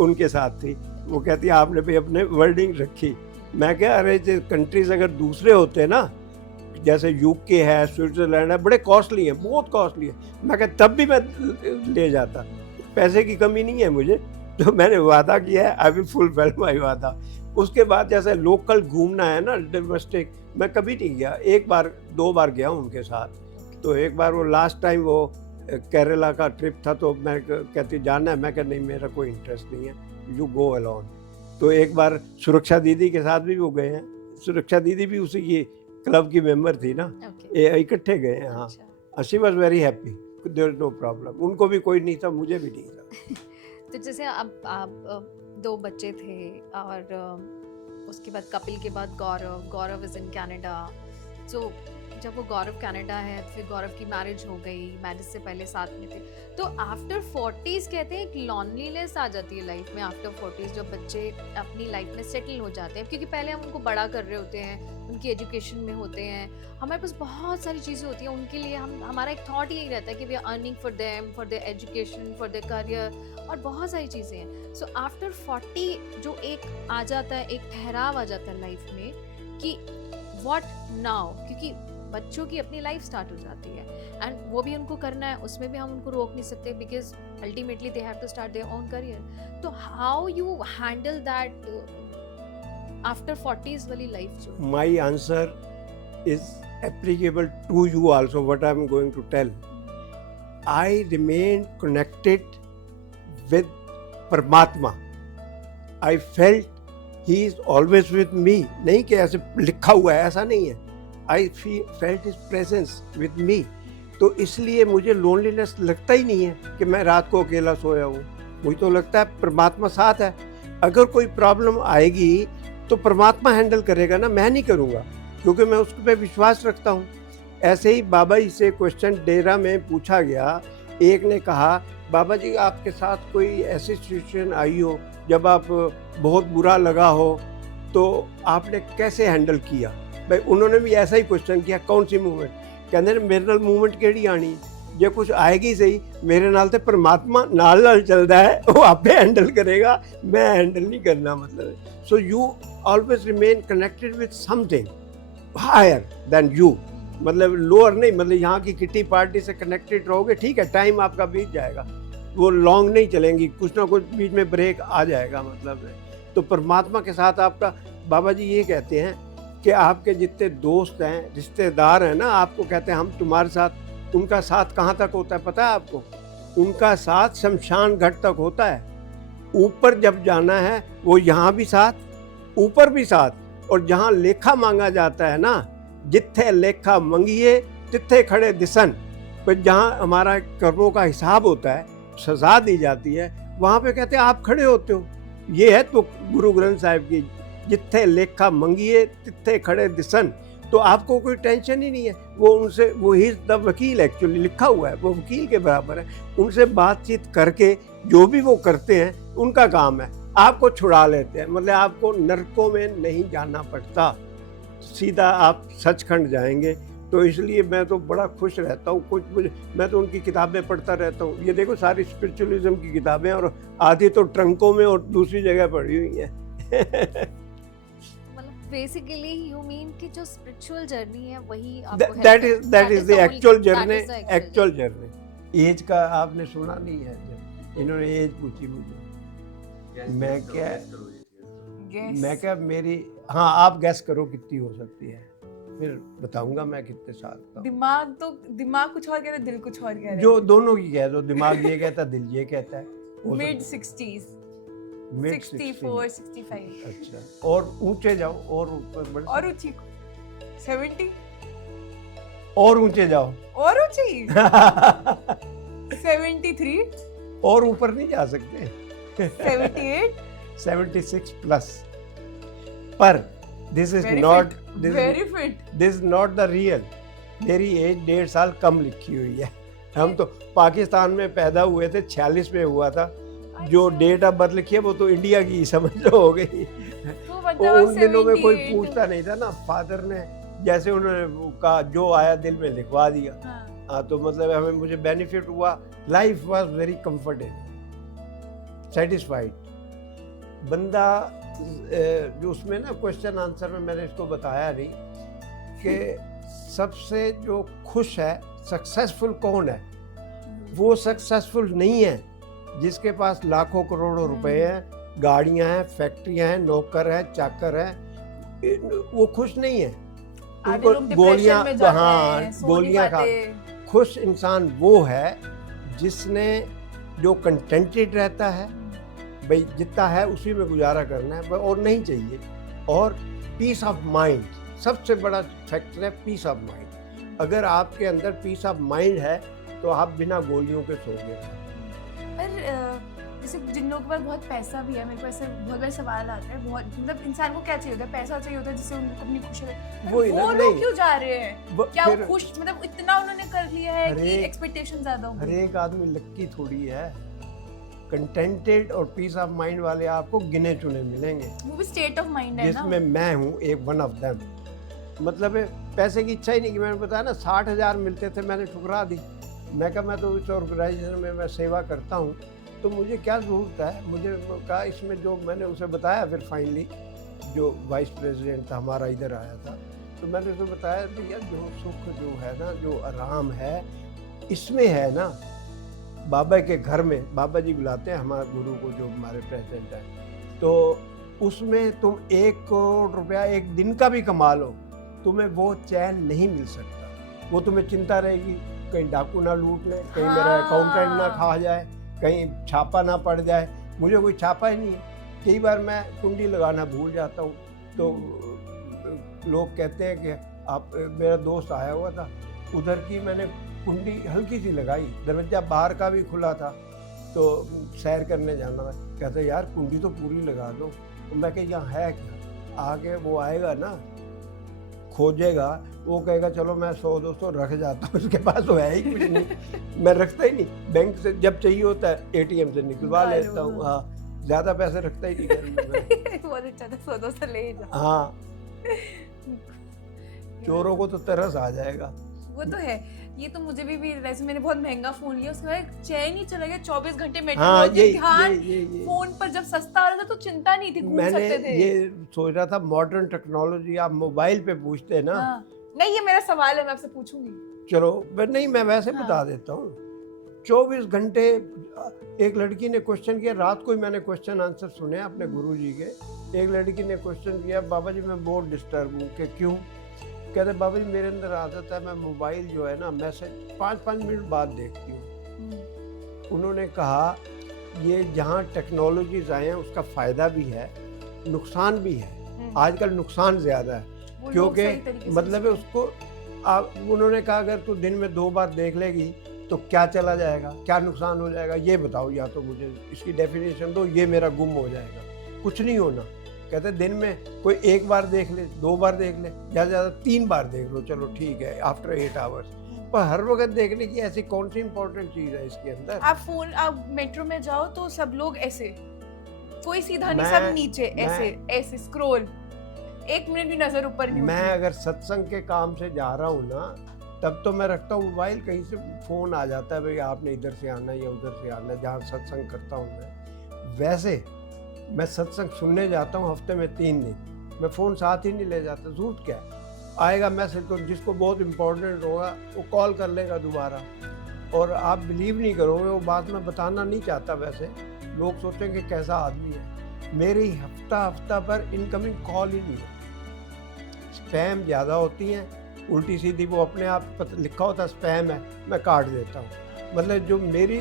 उनके साथ थी। वो कहती है आपने भी अपने वर्डिंग रखी। मैं क्या, अरे जो कंट्रीज अगर दूसरे होते ना, जैसे यूके है, स्विट्ज़रलैंड है, बड़े कॉस्टली हैं, बहुत कॉस्टली है, मैं क्या तब भी मैं ले जाता, पैसे की कमी नहीं है मुझे। तो मैंने वादा किया है, आई विल फुलफिल माय वादा। उसके बाद जैसे लोकल घूमना है ना, डोमेस्टिक, मैं कभी नहीं गया। 1 बार 2 बार गया हूँ उनके साथ। तो एक बार वो लास्ट टाइम वो केरला का ट्रिप था, तो मैं कहती जाना है, मैं कहा नहीं मेरा कोई इंटरेस्ट नहीं है, यू गो अलोन। तो एक बार सुरक्षा दीदी के साथ भी वो गए हैं। सुरक्षा दीदी भी उसी की क्लब की मेंबर थी ना, इकट्ठे गए हैं। हाँ, she was very happy, there is no problem. उनको भी कोई नहीं था, मुझे भी नहीं था। तो जैसे अब आप 2 बच्चे थे, और उसके बाद कपिल के बाद गौरव इज़ इन कनाडा। सो जब वो गौरव कनाडा है, फिर गौरव की मैरिज हो गई, मैरिज से पहले साथ में थे। तो आफ्टर 40s कहते हैं एक लॉनलीनेस आ जाती है लाइफ में। आफ्टर 40s जब बच्चे अपनी लाइफ में सेटल हो जाते हैं, क्योंकि पहले हम उनको बड़ा कर रहे होते हैं, उनकी एजुकेशन में होते हैं, हमारे पास बहुत सारी चीज़ें होती हैं उनके लिए। हमारा एक थॉट यही रहता है कि we are earning for them, for their education, for their career, और बहुत सारी चीज़ें हैं। सो आफ्टर 40 जो एक आ जाता है, एक ठहराव आ जाता है लाइफ में कि व्हाट नाउ, क्योंकि बच्चों की अपनी लाइफ स्टार्ट हो जाती है एंड वो भी उनको करना है, उसमें भी हम उनको रोक नहीं सकते because ultimately they have to start their own career. तो how you handle that after 40s वाली लाइफ जो? My answer is applicable to you also, what I'm going to tell. I remain connected with Paramatma. I felt he is always with me. नहीं कि ऐसे लिखा हुआ है, ऐसा नहीं है. I felt his presence with me. तो इसलिए मुझे लोनलीनेस लगता ही नहीं है कि मैं रात को अकेला सोया हूँ. मुझे तो लगता है परमात्मा साथ है. अगर कोई प्रॉब्लम आएगी तो परमात्मा हैंडल करेगा ना, मैं नहीं करूँगा, क्योंकि मैं उसके पे विश्वास रखता हूँ. ऐसे ही बाबा जी से क्वेश्चन डेरा में पूछा गया. एक ने कहा, बाबा जी आपके साथ कोई ऐसी सिचुएशन आई हो जब आप बहुत बुरा लगा हो तो आपने कैसे हैंडल किया? भाई उन्होंने भी ऐसा ही क्वेश्चन किया, कौन सी मूवमेंट? कहते मेरे नाल मूवमेंट केड़ी आनी, जे कुछ आएगी सही, मेरे नाल ते परमात्मा नाल चलता है, वो आपे हैंडल करेगा, मैं हैंडल नहीं करना. मतलब so you always remain connected with something higher than you. मतलब लोअर नहीं, मतलब यहाँ की किटी पार्टी से कनेक्टेड रहोगे, ठीक है, टाइम आपका बीत जाएगा, वो लॉन्ग नहीं चलेंगी, कुछ ना कुछ बीच में ब्रेक आ जाएगा. मतलब तो परमात्मा के साथ आपका, बाबा जी ये कहते हैं कि आपके जितने दोस्त हैं, रिश्तेदार हैं ना, आपको कहते हैं हम तुम्हारे साथ. उनका साथ कहाँ तक होता है पता है आपको? उनका साथ शमशान घाट तक होता है. ऊपर जब जाना है वो यहाँ भी साथ, ऊपर भी साथ. और जहाँ लेखा मांगा जाता है ना, जिथे लेखा मंगिए तिथे खड़े दिसन, पर जहाँ हमारा कर्मों का हिसाब होता है, सजा दी जाती है, वहाँ पे कहते हैं आप खड़े होते हो. ये है तो गुरु ग्रंथ साहिब की, जिथे लेखा मंगिए तिथे खड़े दिसन. तो आपको कोई टेंशन ही नहीं है. वो उनसे, वो ही द वकील, एक्चुअली लिखा हुआ है, वो वकील के बराबर है. उनसे बातचीत करके जो भी वो करते हैं उनका काम है, आपको छुड़ा लेते हैं. मतलब आपको नरकों में नहीं जाना पड़ता, सीधा आप सचखंड जाएंगे. तो इसलिए मैं तो बड़ा खुश रहता हूँ. मैं तो उनकी किताबें पढ़ता रहता हूँ. ये देखो सारी स्पिरिचुअलिज्म की किताबें, और आधी तो ट्रंकों में और दूसरी जगह पड़ी हुई हैं. मतलब बेसिकली यू मीन कि जो स्पिरिचुअल जर्नी है वही आपको that is the actual journey. actual actual journey. Age का आपने सुना नहीं है? जब इन्होंने एज पूछी मुझे, मैं क्या मेरी, हाँ आप गैस करो कितनी हो सकती है, फिर बताऊंगा मैं कितने साल का. दिमाग कुछ और कह रहा है, दिल कुछ और कह रहा है. जो दोनों की कह दो, दिमाग ये कहता, दिल ये कहता है. Mid 60s, 64, 65. अच्छा, और ऊंचे जाओ, और ऊपर बढ़, और ऊंची 70, और ऊंचे जाओ, और ऊंची 73, और ऊपर नहीं जा सकते. 78, 76 प्लस. पर this is Very not, very fit. This not the real. मेरी एज 1.5 साल कम लिखी हुई है. हम तो पाकिस्तान में पैदा हुए थे, 46 में हुआ था. जो डेट ऑफ बर्थ लिखी है वो तो इंडिया की समझ लो हो गई. तो वो मतलब उन दिनों में कोई 78. पूछता नहीं था ना. फादर ने जैसे उन्होंने कहा, जो आया दिल में लिखवा दिया. हाँ. हाँ, तो मतलब हमें, मुझे बेनिफिट हुआ. Life was very comfortable, satisfied. बंदा जो उसमें ना क्वेश्चन आंसर में मैंने इसको बताया नहीं कि सबसे जो खुश है, सक्सेसफुल कौन है? वो सक्सेसफुल नहीं है जिसके पास लाखों करोड़ों रुपए हैं, गाड़ियां हैं, फैक्ट्रियां हैं, नौकर है, चाकर है. वो खुश नहीं है. आधे लोग गोलियां, डिप्रेशन में जाते हाँ, हैं, सो नहीं गोलियां खा. पाते. खुश इंसान वो है जिसने, जो कंटेंटेड रहता है, भाई जितना है उसी में गुजारा करना है और नहीं चाहिए. और पीस ऑफ माइंड, सबसे बड़ा फैक्टर है पीस ऑफ माइंड. अगर आपके अंदर पीस ऑफ माइंड है तो आप बिना गोलियों के सोओगे. पर जैसे जिन लोगों के पास बहुत पैसा भी है, मेरे को ऐसे बहुत बड़े सवाल आते हैं. बहुत मतलब इंसान को क्या चाहिए होता है? पैसा चाहिए होता है जिससे उनको अपनी खुशी लगे. वही ना, वो नहीं. लोग क्यों जा रहे हैं? क्या वो फिर खुश, मतलब इतना उन्होंने कर लिया है कि हरेक- एक्सपेक्टेशन ज्यादा हर होगी. एक आदमी लक्की थोड़ी है. कंटेंटेड और पीस ऑफ माइंड वाले आपको गिने चुने मिलेंगे, वो भी स्टेट ऑफ माइंड है ना. जिसमें मैं हूँ एक वन ऑफ देम. मतलब पैसे की इच्छा ही नहीं. कि मैंने बताया ना 60,000 मिलते थे, मैंने ठुकरा दी. मैं कहा मैं तो इस ऑर्गेनाइजेशन में मैं सेवा करता हूँ, तो मुझे क्या ज़रूरत है. मुझे कहा इसमें, जो मैंने उसे बताया, फिर फाइनली जो वाइस प्रेसिडेंट था हमारा इधर आया था, तो तो मैंने उसे बताया भैया जो सुख जो है ना, जो आराम है इसमें है ना। बाबा के घर में, बाबा जी बुलाते हैं हमारे गुरु को जो हमारे प्रेसिडेंट हैं, तो उसमें तुम 1 करोड़ रुपया एक दिन का भी कमा लो, तुम्हें वो चैन नहीं मिल सकता। वो तुम्हें चिंता रहेगी कहीं डाकू ना लूट ले, कहीं मेरा अकाउंटेंट ना खा जाए, कहीं छापा ना पड़ जाए। मुझे कोई छापा ही नहीं है। कई बार मैं कुंडी लगाना भूल जाता हूँ, तो लोग कहते हैं कि आप, मेरा दोस्त आया हुआ था, उधर की मैंने कुंडी हल्की सी लगाई, दरवाजा बाहर का भी खुला था, तो सैर करने जाना था। कहते यार कुंडी तो पूरी लगा दो। तो मैं कह यहाँ है क्या? आगे वो आएगा ना, खोजेगा, वो कहेगा चलो मैं 100-200 रख जाता हूँ, उसके पास तो है ही कुछ नहीं। मैं रखता ही नहीं, बैंक से जब चाहिए होता है एटीएम से निकलवा लेता हूँ। हाँ, ज़्यादा पैसे रखता ही नहीं घर में मैं। बहुत अच्छा था, 100-200 ले जा। हाँ, चोरों को तो तरस आ जाएगा। वो तो है। ये तो मुझे भी वैसे मैंने बहुत महंगा फोन लिया, उसके बाद चैन ही चला गया। 24 घंटे मेट्रो हाँ, में ये ध्यान फोन पर। जब सस्ता आ रहा था तो चिंता नहीं थी, घूम मैंने सकते थे। ये सोच रहा था मॉडर्न टेक्नोलॉजी आप मोबाइल पे पूछते हैं ना। हाँ। नहीं, ये मेरा सवाल है, मैं आपसे पूछूंगी। चलो नहीं, मैं वैसे हाँ। बता देता हूँ। 24 घंटे एक लड़की ने क्वेश्चन किया, रात को ही मैंने क्वेश्चन आंसर सुने अपने गुरुजी के। एक लड़की ने क्वेश्चन किया, बाबा जी मैं बहुत डिस्टर्ब हूँ। कि क्यों? कहते बाबा जी मेरे अंदर आदत है, मैं मोबाइल जो है ना मैसेज 5-5 मिनट बाद देखती हूँ। उन्होंने कहा ये जहाँ टेक्नोलॉजीज आए हैं उसका फ़ायदा भी है, नुकसान भी है। आजकल नुकसान ज़्यादा है, क्योंकि मतलब है उसको आप, उन्होंने कहा अगर तू दिन में 2 बार देख लेगी तो क्या चला जाएगा, क्या नुकसान हो जाएगा, ये बताओ। या तो मुझे इसकी डेफिनेशन दो, ये मेरा गुम हो जाएगा। कुछ नहीं होना। कहते दिन में कोई 1 बार देख ले, 2 बार देख ले, ज़्यादा ज़्यादा 3 बार देख लो, चलो ठीक है, आफ्टर 8 आवर्स। पर हर वक्त देखने की ऐसी कौन सी इंपॉर्टेंट चीज़ है इसके अंदर? आप मेट्रो में जाओ तो सब लोग ऐसे, कोई सीधा नहीं, सब नीचे ऐसे स्क्रॉल। 1 मिनट भी नजर ऊपर नहीं मैं होती। अगर सत्संग के काम से जा रहा हूँ ना, तब तो मैं रखता हूँ मोबाइल, कहीं से फ़ोन आ जाता है भाई आपने इधर से आना या उधर से आना, जहाँ सत्संग करता हूँ मैं। वैसे मैं सत्संग सुनने जाता हूँ हफ्ते में 3 दिन, मैं फ़ोन साथ ही नहीं ले जाता। झूठ क्या है? आएगा मैसेज तो जिसको बहुत इम्पोर्टेंट होगा वो कॉल कर लेगा दोबारा। और आप बिलीव नहीं करोगे, वो बात मैं बताना नहीं चाहता, वैसे लोग सोचेंगे कैसा आदमी है। मेरी हफ्ता पर इनकमिंग कॉल ही नहीं है। स्पैम ज़्यादा होती हैं, उल्टी सीधी, वो अपने आप लिखा होता स्पैम है, मैं काट देता हूँ। मतलब जो मेरी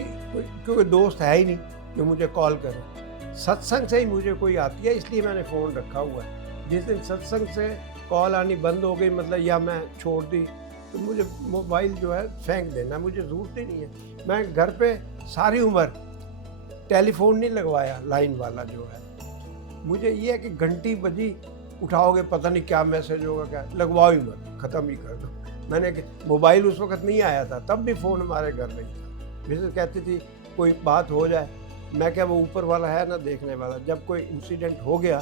कोई दोस्त है ही नहीं जो मुझे कॉल करे। सत्संग से ही मुझे कोई आती है, इसलिए मैंने फ़ोन रखा हुआ है। जिस दिन सत्संग से कॉल आनी बंद हो गई, मतलब या मैं छोड़ दी, तो मुझे मोबाइल जो है फेंक देना, मुझे ज़रूरत ही नहीं है। मैं घर पे सारी उम्र टेलीफोन नहीं लगवाया, लाइन वाला जो है। मुझे ये है कि घंटी बजी, उठाओगे पता नहीं क्या मैसेज होगा, क्या, लगवाओ ही मत, ख़त्म ही कर दो। मैंने मोबाइल उस वक्त नहीं आया था, तब भी फ़ोन हमारे घर नहीं था। मिसेस कहती थी कोई बात हो जाए, मैं क्या, वो ऊपर वाला है ना देखने वाला, जब कोई इंसिडेंट हो गया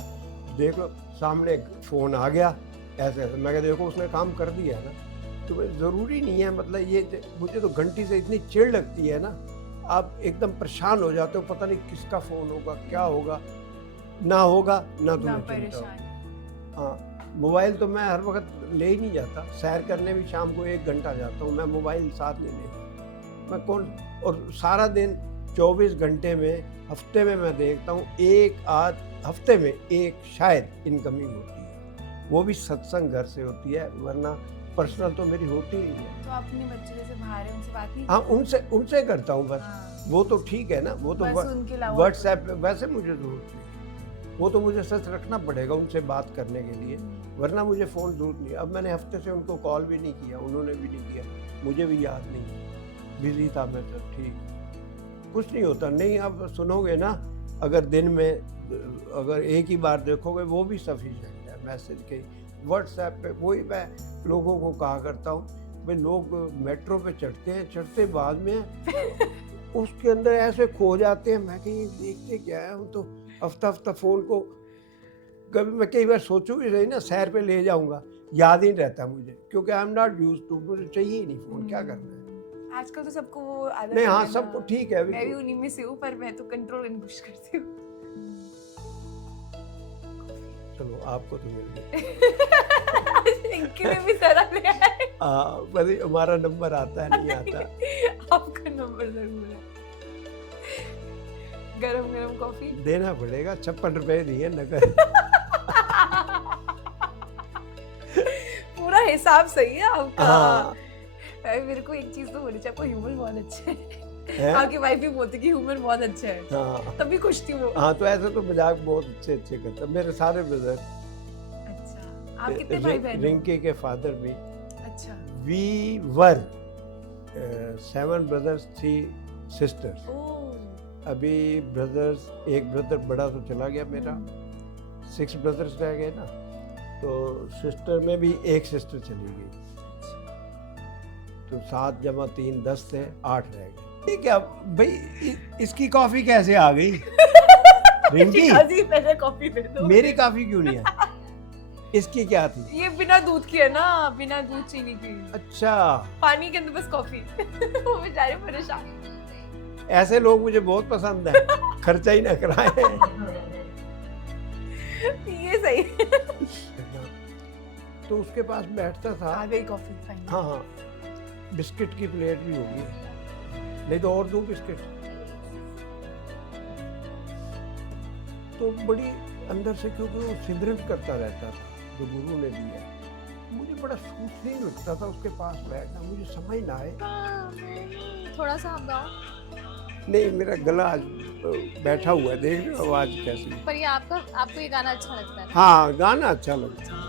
देख लो सामने फ़ोन आ गया, ऐसे ऐसे। मैं क्या, देखो उसने काम कर दिया ना। तो ज़रूरी नहीं है, मतलब ये मुझे तो घंटी से इतनी चिढ़ लगती है ना, आप एकदम परेशान हो जाते हो, पता नहीं किसका फ़ोन होगा, क्या होगा, ना होगा ना तुम्हें चिंता होगी। हाँ, मोबाइल तो मैं हर वक्त ले ही नहीं जाता। सैर करने भी शाम को 1 घंटा जाता हूँ, मैं मोबाइल साथ नहीं लेता। मैं कौन, और सारा दिन 24 घंटे में, हफ्ते में मैं देखता हूँ 1 आध हफ्ते में 1 शायद इनकमिंग होती है, वो भी सत्संग घर से होती है, वरना पर्सनल तो मेरी होती ही नहीं है। तो आप अपने बच्चे जैसे बाहर है, उनसे बात नहीं? हाँ, उनसे करता हूँ बस। हाँ। वो तो ठीक है ना, वो तो बस उनके अलावा व्हाट्सएप पे, वैसे मुझे जरूरत नहीं, वो तो मुझे सच रखना पड़ेगा उनसे बात करने के लिए, वरना मुझे फ़ोन जरूरत नहीं। अब मैंने हफ्ते से उनको कॉल भी नहीं किया, उन्होंने भी नहीं किया, मुझे भी याद नहीं, बिजी था मैं। तो ठीक, कुछ नहीं होता। नहीं, अब सुनोगे ना, अगर दिन में अगर 1 ही बार देखोगे वो भी सफिशिएंट है। मैसेज के व्हाट्सएप पे वही मैं लोगों को कहा करता हूँ, भाई लोग मेट्रो पे चढ़ते हैं, चढ़ते बाद में उसके अंदर ऐसे खो जाते हैं। मैं कहीं देखते क्या है, हम तो हफ्ता फ़ोन को, कभी मैं कई बार सोचूं भी सही ना, सैर पे ले जाऊंगा, याद ही नहीं रहता मुझे, क्योंकि I am not used to, मुझे चाहिए ही नहीं फ़ोन, क्या करना है। आजकल तो सबको वो आदत नहीं, है हाँ ना। सबको ठीक है, मैं भी उन्हीं में से हूँ, पर मैं तो कंट्रोल इन कुछ करती हूँ। चलो आपको तो मिल गई। आज इनके लिए भी सरा ले आए। बस हमारा नंबर आता है नहीं आता। आपका नंबर जरूर है। गरम गरम कॉफी देना पड़ेगा, 56 रुपए दिए नकद। पूरा हिसाब सही है आपका। हाँ। अरे मेरे को एक चीज तो बोली, आपको ह्यूमर बहुत अच्छा है। है? आपकी वाइफ भी बोलती कि ह्यूमर बहुत अच्छा है, हाँ तभी खुश थी वो। हाँ, तो ऐसे तो मजाक बहुत अच्छे अच्छे करते हैं मेरे सारे ब्रदर। अच्छा, आप कितने भाई बहन हो? रिंकी के फादर भी। अच्छा। We were 7 brothers 3 sisters। ओह। अभी ब्रदर्स, एक ब्रदर बड़ा तो चला गया मेरा, 6 brothers रह गए ना, तो सिस्टर में भी एक सिस्टर चली गई, तो 7 जमा 3 10 थे, 8 रह गए। ठीक है भाई, इसकी कॉफी कैसे आ गई? रिंकी, काजी पहले कॉफी दे दो। मेरी कॉफी क्यों नहीं आई? इसकी क्या थी? ये बिना दूध की है ना, बिना दूध चीनी की, अच्छा, पानी के अंदर बस कॉफी। वो बेचारे परेशान। ऐसे लोग मुझे बहुत पसंद है, खर्चा ही ना कराए। ये सही। तो उसके पास बैठता था। आ गई कॉफी फाइनली। हाँ हाँ, बिस्किट की प्लेट भी होगी, नहीं तो और 2 बिस्किट। तो बड़ी अंदर से, क्योंकि वो सिमरन करता रहता था जो गुरु ने दिया, मुझे बड़ा सूझने लगता था उसके पास बैठना, मुझे समझ ना आए। थोड़ा सा आप गाओ। नहीं, मेरा गला आज बैठा हुआ है, देख रहे हो आवाज कैसी। पर ये आपको ये गाना अच्छा लगता है ना? हाँ, गाना अच्छा लगता है।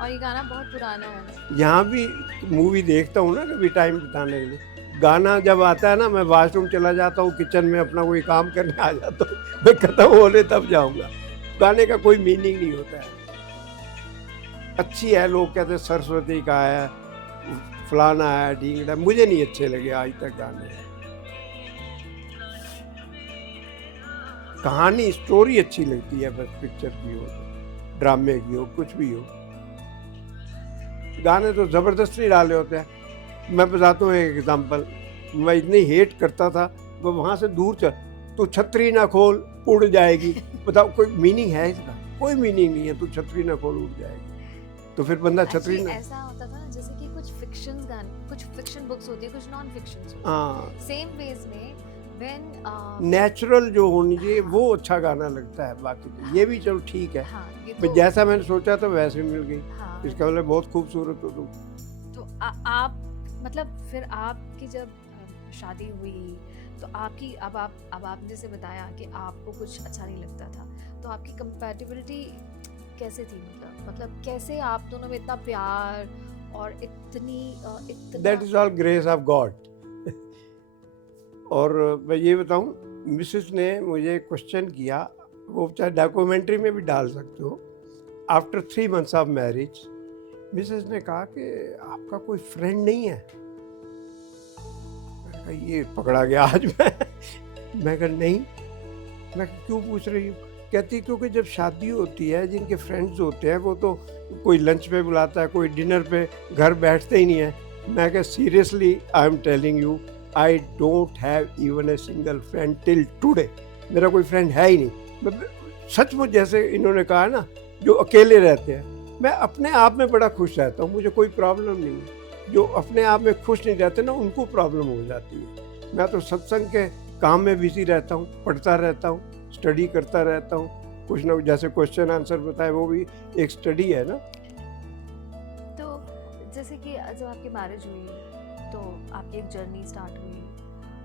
और ये गाना बहुत पुराना है। यहाँ भी मूवी देखता हूँ ना कभी टाइम बिताने के लिए, गाना जब आता है ना, मैं वॉशरूम चला जाता हूँ, किचन में अपना कोई काम करने आ जाता हूँ, मैं खत्म होने तब जाऊँगा। गाने का कोई मीनिंग नहीं होता है। अच्छी है, लोग कहते हैं सरस्वती का है, फलाना है, ढींगड़ा, मुझे नहीं अच्छे लगे आज तक गाने। कहानी, स्टोरी अच्छी लगती है, बस पिक्चर की हो, ड्रामे की हो, कुछ भी हो। गाने तो ज़बरदस्ती डाले होते हैं। मैं बताता हूँ एक एग्जांपल, मैं इतनी हेट करता था, वो वहाँ से दूर चल, तू छतरी ना खोल उड़ जाएगी। बताओ, कोई मीनिंग है इसका? कोई मीनिंग नहीं है, तू छतरी ना खोल उड़ जाएगी। तो फिर बंदा छतरी Actually, ना, ऐसा होता था ना, जैसे कि कुछ फिक्शन गाने, कुछ फिक्शन बुक्स होती है, कुछ नॉन फिक्शन। हाँ, सेम वेज में व्हेन नेचुरल जो होनी चाहिए वो अच्छा गाना लगता है। बाकी तो ये भी चलो ठीक है, हाँ, ये पर जैसा मैंने सोचा था वैसे मिल गई। हाँ, इसका मतलब बहुत खूबसूरत हो तुम। तो आप मतलब फिर आपकी जब शादी हुई तो आपकी अब आपने जैसे बताया कि आपको कुछ अच्छा नहीं लगता था, तो आपकी कंपैटिबिलिटी कैसे थी? मतलब कैसे आप दोनों में इतना प्यार और इतना that is all grace of God. और मैं ये बताऊं, मिसेस ने मुझे क्वेश्चन किया, वो चाहे डॉक्यूमेंट्री में भी डाल सकते हो। After 3 months of marriage, Mrs ने कहा कि आपका कोई फ्रेंड नहीं है? मैं कहा ये पकड़ा गया आज मैं कहा नहीं। मैं कहा क्यों पूछ रही हूँ? कहती क्योंकि जब शादी होती है, जिनके फ्रेंड्स होते हैं वो तो कोई लंच पे बुलाता है, कोई डिनर पे, घर बैठते ही नहीं है। मैं कहा seriously I am telling you, I don't have even a single friend till today. मेरा कोई फ्रेंड है ही नहीं। सचमुच जैसे इन्होंने कहा ना, जो अकेले रहते हैं, मैं अपने आप में बड़ा खुश रहता हूँ, मुझे कोई प्रॉब्लम नहीं है। जो अपने आप में खुश नहीं रहते ना, उनको प्रॉब्लम हो जाती है। मैं तो सत्संग के काम में बिजी रहता हूँ, पढ़ता रहता हूँ, स्टडी करता रहता हूँ, कुछ ना, जैसे क्वेश्चन आंसर बताए वो भी एक स्टडी है ना। तो जैसे कि जब आपकी मैरिज हुई तो आपकी एक जर्नी स्टार्ट हुई,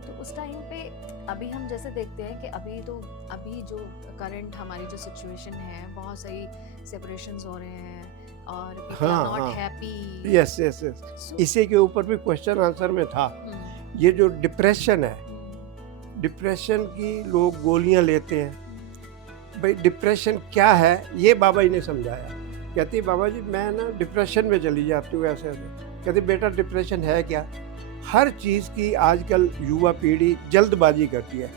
तो उस टाइम पे अभी हम जैसे देखते हैं कि अभी जो करंट हमारी जो सिचुएशन है, बहुत सारी सेपरेशंस हो रहे हैं और पीपल हाँ, आर नॉट हाँ। हैप्पी। यस यस यस, इसी के ऊपर भी क्वेश्चन आंसर में था। ये जो डिप्रेशन है, डिप्रेशन की लोग गोलियां लेते हैं। भाई डिप्रेशन क्या है ये बाबा जी ने समझाया। कहती बाबा जी मैं ना डिप्रेशन में चली जाती हूँ ऐसे ऐसे। कहती बेटा डिप्रेशन है क्या? हर चीज़ की आजकल युवा पीढ़ी जल्दबाजी करती है,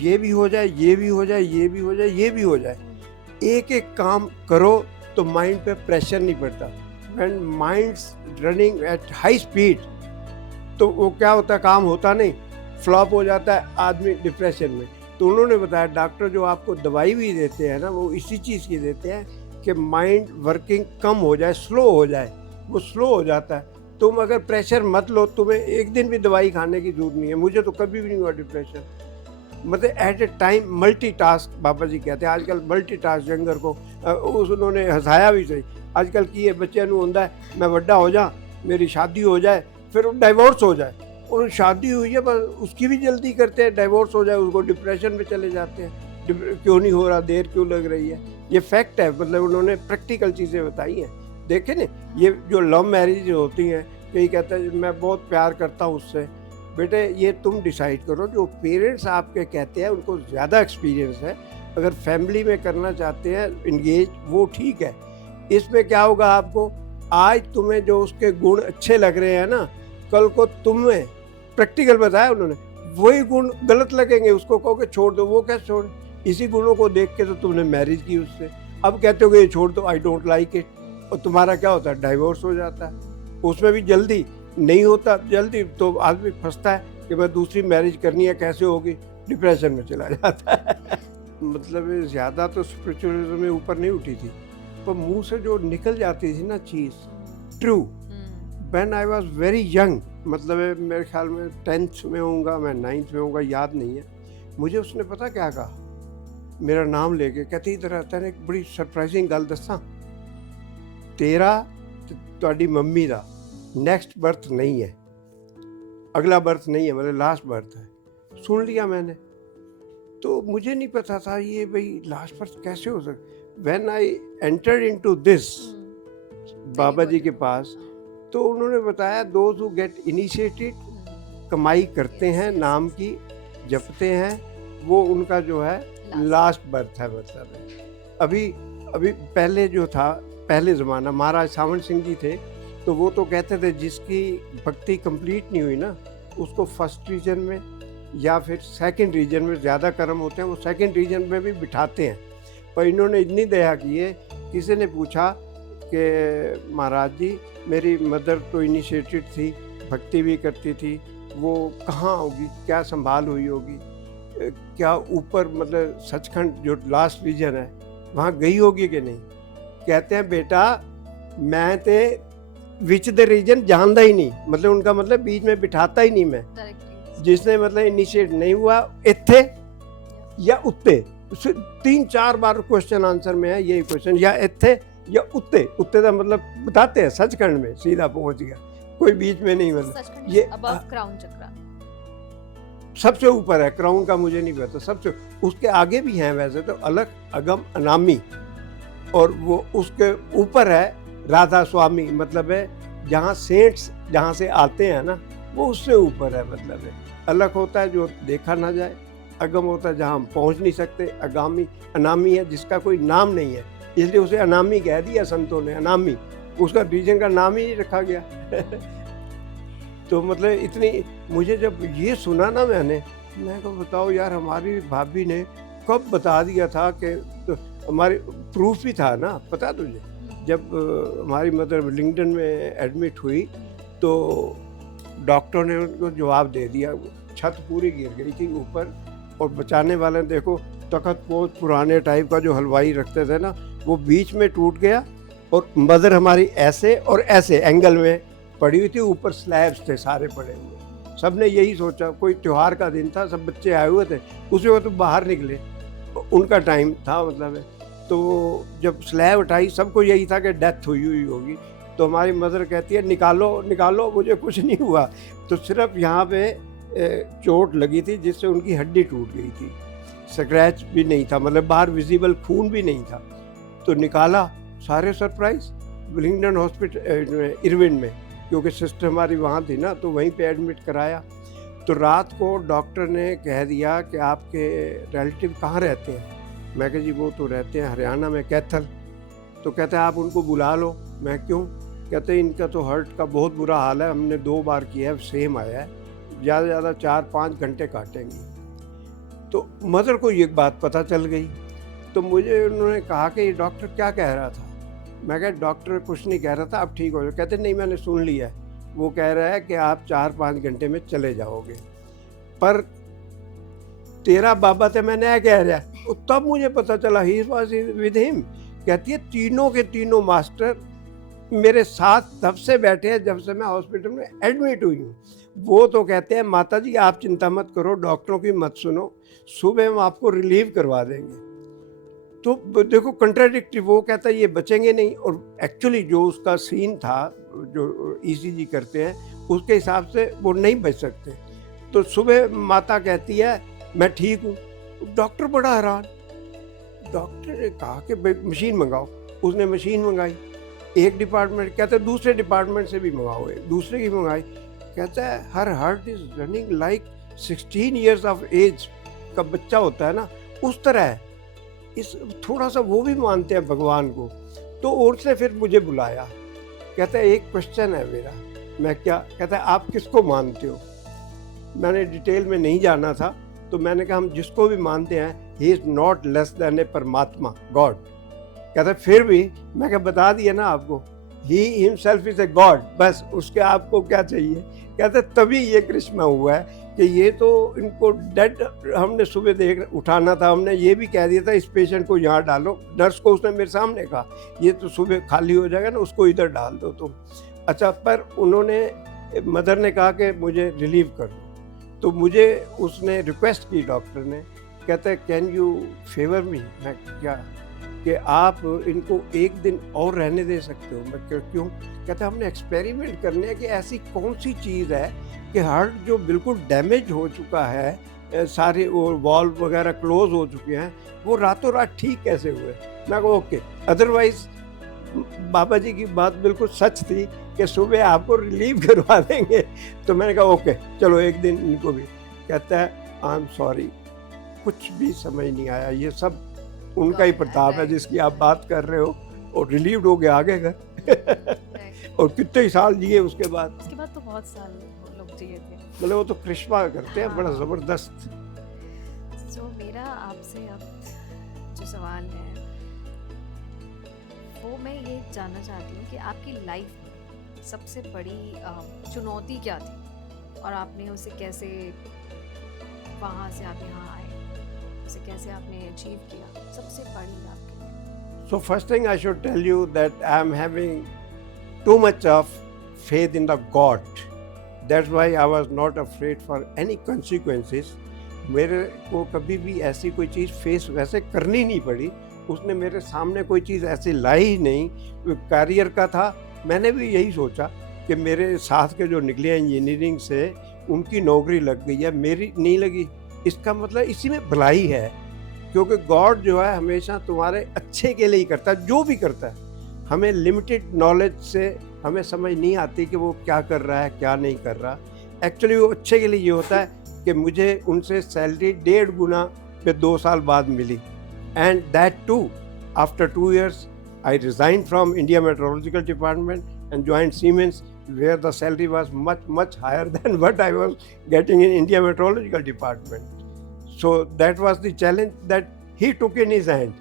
ये भी हो जाए, ये भी हो जाए, ये भी हो जाए, ये भी हो जाए। एक एक काम करो तो माइंड पे प्रेशर नहीं पड़ता। When minds running at high speed, तो वो क्या होता है, काम होता नहीं, फ्लॉप हो जाता है आदमी डिप्रेशन में। तो उन्होंने बताया डॉक्टर जो आपको दवाई भी देते हैं ना वो इसी चीज़ की देते हैं कि माइंड वर्किंग कम हो जाए, स्लो हो जाए, वो स्लो हो जाता है। तुम अगर प्रेशर मत लो, तुम्हें एक दिन भी दवाई खाने की जरूरत नहीं है। मुझे तो कभी भी नहीं हुआ डिप्रेशन, मतलब एट ए टाइम मल्टीटास्क, बाबा जी कहते हैं आजकल मल्टीटास्क जंगर को उन्होंने हंसाया भी सही। आजकल की ये बच्चे नूं होंदा है मैं बड़ा हो जा, मेरी शादी हो जाए, फिर डाइवोर्स हो जाए, और शादी हुई है बस उसकी भी जल्दी करते हैं, डाइवोर्स हो जाए उसको डिप्रेशन में चले जाते हैं। क्यों नहीं हो रहा, देर क्यों लग रही है, ये फैक्ट है। मतलब उन्होंने प्रैक्टिकल चीज़ें बताई हैं। देखे ना, ये जो लव मैरिज होती हैं, कई कहते हैं मैं बहुत प्यार करता हूँ उससे, बेटे ये तुम डिसाइड करो। जो पेरेंट्स आपके कहते हैं उनको ज़्यादा एक्सपीरियंस है, अगर फैमिली में करना चाहते हैं इंगेज, वो ठीक है। इसमें क्या होगा, आपको आज तुम्हें जो उसके गुण अच्छे लग रहे हैं ना, कल को तुम्हें प्रैक्टिकल बताया उन्होंने, वही गुण गलत लगेंगे, उसको कहोगे छोड़ दो, वो कैसे छोड़, इसी गुणों को देख के तो तुमने मैरिज की उससे, अब कहते हो कि ये छोड़ दो, आई डोंट लाइक इट, और तुम्हारा क्या होता है, डाइवोर्स हो जाता है। उसमें भी जल्दी नहीं होता, जल्दी तो आदमी फंसता है कि मैं दूसरी मैरिज करनी है, कैसे होगी, डिप्रेशन में चला जाता है। मतलब ज़्यादा तो स्पिरिचुअलिज्म में ऊपर नहीं उठी थी, पर मुंह से जो निकल जाती थी ना चीज़, true. When I was very young, मतलब मेरे ख्याल में 10th में होऊंगा, मैं 9th में होऊंगा, याद नहीं है मुझे। उसने पता क्या कहा, मेरा नाम लेके कहती इधर आता है, एक बड़ी सरप्राइजिंग गल दसा, तेरा ਤੁਹਾਡੀ मम्मी का नेक्स्ट बर्थ नहीं है, अगला बर्थ नहीं है, मतलब लास्ट बर्थ है। सुन लिया मैंने, तो मुझे नहीं पता था ये भाई लास्ट बर्थ कैसे हो सकता। When I entered into this Baba ji के पास, तो उन्होंने बताया दोज हु गेट इनिशिएटेड, कमाई करते हैं नाम की, जपते हैं, वो उनका जो है लास्ट बर्थ है। मतलब अभी पहले जो था, पहले ज़माना, महाराज सावन सिंह जी थे, तो वो तो कहते थे जिसकी भक्ति कंप्लीट नहीं हुई ना, उसको फर्स्ट रीजन में या फिर सेकंड रीजन में, ज़्यादा कर्म होते हैं वो सेकंड रीजन में भी बिठाते हैं। पर इन्होंने इतनी दया की है, किसी ने पूछा कि महाराज जी मेरी मदर तो इनिशिएटेड थी, भक्ति भी करती थी, वो कहाँ होगी, क्या संभाल हुई होगी, क्या ऊपर मतलब सचखंड जो लास्ट रीजन है वहाँ गई होगी कि नहीं। कहते हैं बेटा मैं ते विच द रीजन जानता ही नहीं, मतलब उनका मतलब बीच में बिठाता ही नहीं मैं, जिसने मतलब इनिशिएट नहीं हुआ इत्थे या उत्ते। 3-4 बार क्वेश्चन आंसर में है यही क्वेश्चन, या इत्थे या उत्ते। उत्ते का मतलब बताते हैं सचखंड में सीधा पहुंच गया, कोई बीच में नहीं। मतलब ये अबव क्राउन चक्र सबसे ऊपर है, क्राउन का मुझे नहीं पता, सबसे उसके आगे भी हैं वैसे तो, अलग, अगम, अनामी, और वो उसके ऊपर है राधा स्वामी, मतलब है जहाँ सेंट्स जहाँ से आते हैं ना, वो उससे ऊपर है। मतलब है अलग होता है जो देखा ना जाए, अगम होता है जहाँ हम पहुँच नहीं सकते, अगामी, अनामी है जिसका कोई नाम नहीं है, इसलिए उसे अनामी कह दिया संतों ने, अनामी, उसका रीजन का नाम ही रखा गया। तो मतलब इतनी, मुझे जब ये सुना ना मैंने, मैं को बताओ यार, हमारी भाभी ने कब बता दिया था कि, तो हमारी प्रूफ भी था ना, पता तुझे, जब हमारी मदर विलिंगडन में एडमिट हुई तो डॉक्टर ने उनको जवाब दे दिया, छत पूरी गिर गई थी ऊपर, और बचाने वाले ने देखो तख्त बहुत पुराने टाइप का जो हलवाई रखते थे ना, वो बीच में टूट गया, और मदर हमारी ऐसे और ऐसे एंगल में पड़ी हुई थी, ऊपर स्लैब्स थे सारे पड़े हुए। सब ने यही सोचा, कोई त्यौहार का दिन था, सब बच्चे आए हुए थे, उसी वक्त बाहर निकले, उनका टाइम था मतलब है। तो जब स्लैब उठाई, सबको यही था कि डेथ हुई होगी, तो हमारी मदर कहती है निकालो निकालो, मुझे कुछ नहीं हुआ। तो सिर्फ यहाँ पे चोट लगी थी जिससे उनकी हड्डी टूट गई थी, स्क्रैच भी नहीं था, मतलब बाहर विजिबल खून भी नहीं था। तो निकाला, सारे सरप्राइज, विलिंगडन हॉस्पिटल इरविन में, क्योंकि सिस्टर हमारी वहाँ थी ना, तो वहीं पे एडमिट कराया। तो रात को डॉक्टर ने कह दिया कि आपके रिलेटिव कहाँ रहते हैं। मैं कहा जी वो तो रहते हैं हरियाणा में, कैथल। तो कहते हैं आप उनको बुला लो। मैं क्यों? कहते हैं इनका तो हार्ट का बहुत बुरा हाल है, हमने 2 बार किया है, सेम आया है, ज़्यादा से ज़्यादा 4-5 घंटे काटेंगे। तो मदर को ये बात पता चल गई, तो मुझे उन्होंने कहा कि ये डॉक्टर क्या कह रहा था। मैं कहा डॉक्टर कुछ नहीं कह रहा था, अब ठीक हो जाए। कहते नहीं मैंने सुन लिया है, वो कह रहा है कि आप 4-5 घंटे में चले जाओगे। पर तेरा बाबा ते मैं नया कह रहा। तो तब मुझे पता चला ही वाज विद हिम। कहती है तीनों के तीनों मास्टर मेरे साथ तब से बैठे हैं जब से मैं हॉस्पिटल में एडमिट हुई हूँ। वो तो कहते हैं माता जी आप चिंता मत करो, डॉक्टरों की मत सुनो, सुबह हम आपको रिलीव करवा देंगे। तो देखो कंट्राडिक्टरी, वो कहता है ये बचेंगे नहीं, और एक्चुअली जो उसका सीन था, जो ईसीजी करते हैं उसके हिसाब से वो नहीं बच सकते। तो सुबह माता कहती है मैं ठीक हूँ। डॉक्टर बड़ा हैरान। डॉक्टर ने कहा कि भाई मशीन मंगाओ। उसने मशीन मंगाई, एक डिपार्टमेंट, कहते दूसरे डिपार्टमेंट से भी मंगाओ, दूसरे की मंगाई। कहता है her heart is running like 16 years of age का बच्चा होता है ना, उस तरह है। इस थोड़ा सा वो भी मानते हैं भगवान को। तो उसने फिर मुझे बुलाया, कहता है एक क्वेश्चन है मेरा। मैं क्या? कहता है आप किसको मानते हो? मैंने डिटेल में नहीं जाना था, तो मैंने कहा हम जिसको भी मानते हैं he is not less than a paramatma, god. कहता है फिर भी? मैं क्या बता दिया ना आपको, he himself is a god, बस उसके आपको क्या चाहिए? कहते तभी ये करिश्मा हुआ है कि ये तो इनको डेड हमने सुबह देख उठाना था, हमने ये भी कह दिया था इस पेशेंट को यहाँ डालो। नर्स को उसने मेरे सामने कहा ये तो सुबह खाली हो जाएगा ना, उसको इधर डाल दो तुम। अच्छा, पर उन्होंने, मदर ने कहा कि मुझे रिलीव कर दो। तो मुझे उसने रिक्वेस्ट की, डॉक्टर ने, कहता है कैन यू फेवर मी? मैं क्या कि आप इनको एक दिन और रहने दे सकते हो? मैं क्यों? कहता है हमने एक्सपेरिमेंट करने हैं कि ऐसी कौन सी चीज़ है कि हार्ट जो बिल्कुल डैमेज हो चुका है, सारे वो वॉल्व वगैरह क्लोज हो चुके हैं, वो रातों रात ठीक कैसे हुए? मैं कहूँ ओके। अदरवाइज बाबा जी की बात बिल्कुल सच थी कि सुबह आपको रिलीव करवा देंगे। तो मैंने कहा ओके चलो एक दिन इनको भी। कहता है आई एम सॉरी, कुछ भी समझ नहीं आया, ये सब उनका ही प्रताप है जिसकी आप बात कर रहे हो। और रिलीव्ड हो गया आगे घर। और कितने ही साल जिए उसके बाद तो बहुत साल वो लोग जिए थे। मतलब वो तो करिश्मा करते हैं बड़ा ज़बरदस्त। तो मेरा आपसे अब जो सवाल है वो मैं ये जानना चाहती हूँ कि आपकी लाइफ में सबसे बड़ी चुनौती क्या थी और आपने उसे कैसे, वहाँ से आप यहाँ आए, उसे कैसे आपने अचीव किया, सबसे बड़ी आपके लिए? So first thing I should tell you that I am having too much of faith in the God. That's why I was not afraid for any consequences. मेरे को कभी भी ऐसी कोई चीज़ फेस वैसे करनी नहीं पड़ी। उसने मेरे सामने कोई चीज़ ऐसी लाई ही नहीं। कैरियर का था, मैंने भी यही सोचा कि मेरे साथ के जो निकले इंजीनियरिंग से उनकी नौकरी लग गई है, मेरी नहीं लगी। इसका मतलब इसी में भलाई है, क्योंकि गॉड जो है हमेशा तुम्हारे अच्छे के लिए ही करता है, जो भी करता है। हमें लिमिटेड नॉलेज से हमें समझ नहीं आती कि वो क्या कर रहा है क्या नहीं कर रहा। एक्चुअली वो अच्छे के लिए ये होता है कि मुझे उनसे सैलरी 1.5 गुना पे 2 साल बाद मिली। And that too after 2 years I resign from India meteorological department and joined Siemens where the salary was much higher than what I was getting in India Meteorological Department. So that was the challenge that he took in his hand.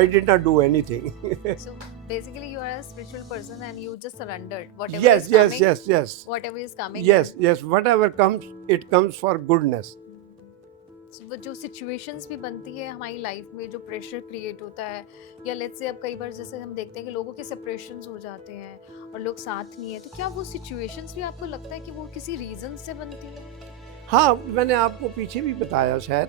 I did not do anything. So basically you are a spiritual person and you just surrendered whatever Yes, is coming. yes. Whatever is coming. Yes. Whatever comes, it comes for goodness. So, वो जो situations भी बनती है हमारी life में, जो pressure create होता है, या लेट्स से अब कई बार जैसे हम देखते हैं कि लोगों के सेपरेशंस हो जाते हैं और लोग साथ नहीं है, तो क्या वो सिचुएशंस भी आपको लगता है कि वो किसी रीजन से बनती है? हाँ, मैंने आपको पीछे भी बताया शायद,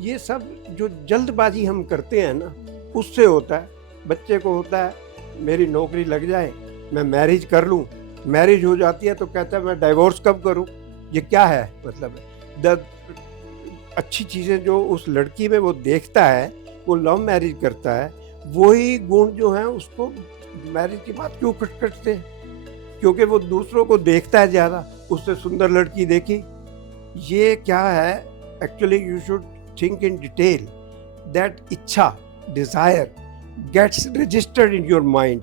ये सब जो जल्दबाजी हम करते हैं ना, उससे होता है। बच्चे को होता है मेरी नौकरी लग जाए, मैं मैरिज कर लूँ, मैरिज हो जाती है तो कहता है मैं डाइवोर्स कब करूँ। ये क्या है? मतलब अच्छी चीज़ें जो उस लड़की में वो देखता है, वो लव मैरिज करता है, वही गुण जो हैं उसको मैरिज के बाद क्यों कटते हैं? क्योंकि वो दूसरों को देखता है ज़्यादा, उससे सुंदर लड़की देखी। ये क्या है? Actually you should think in detail that iccha, desire gets registered in your mind,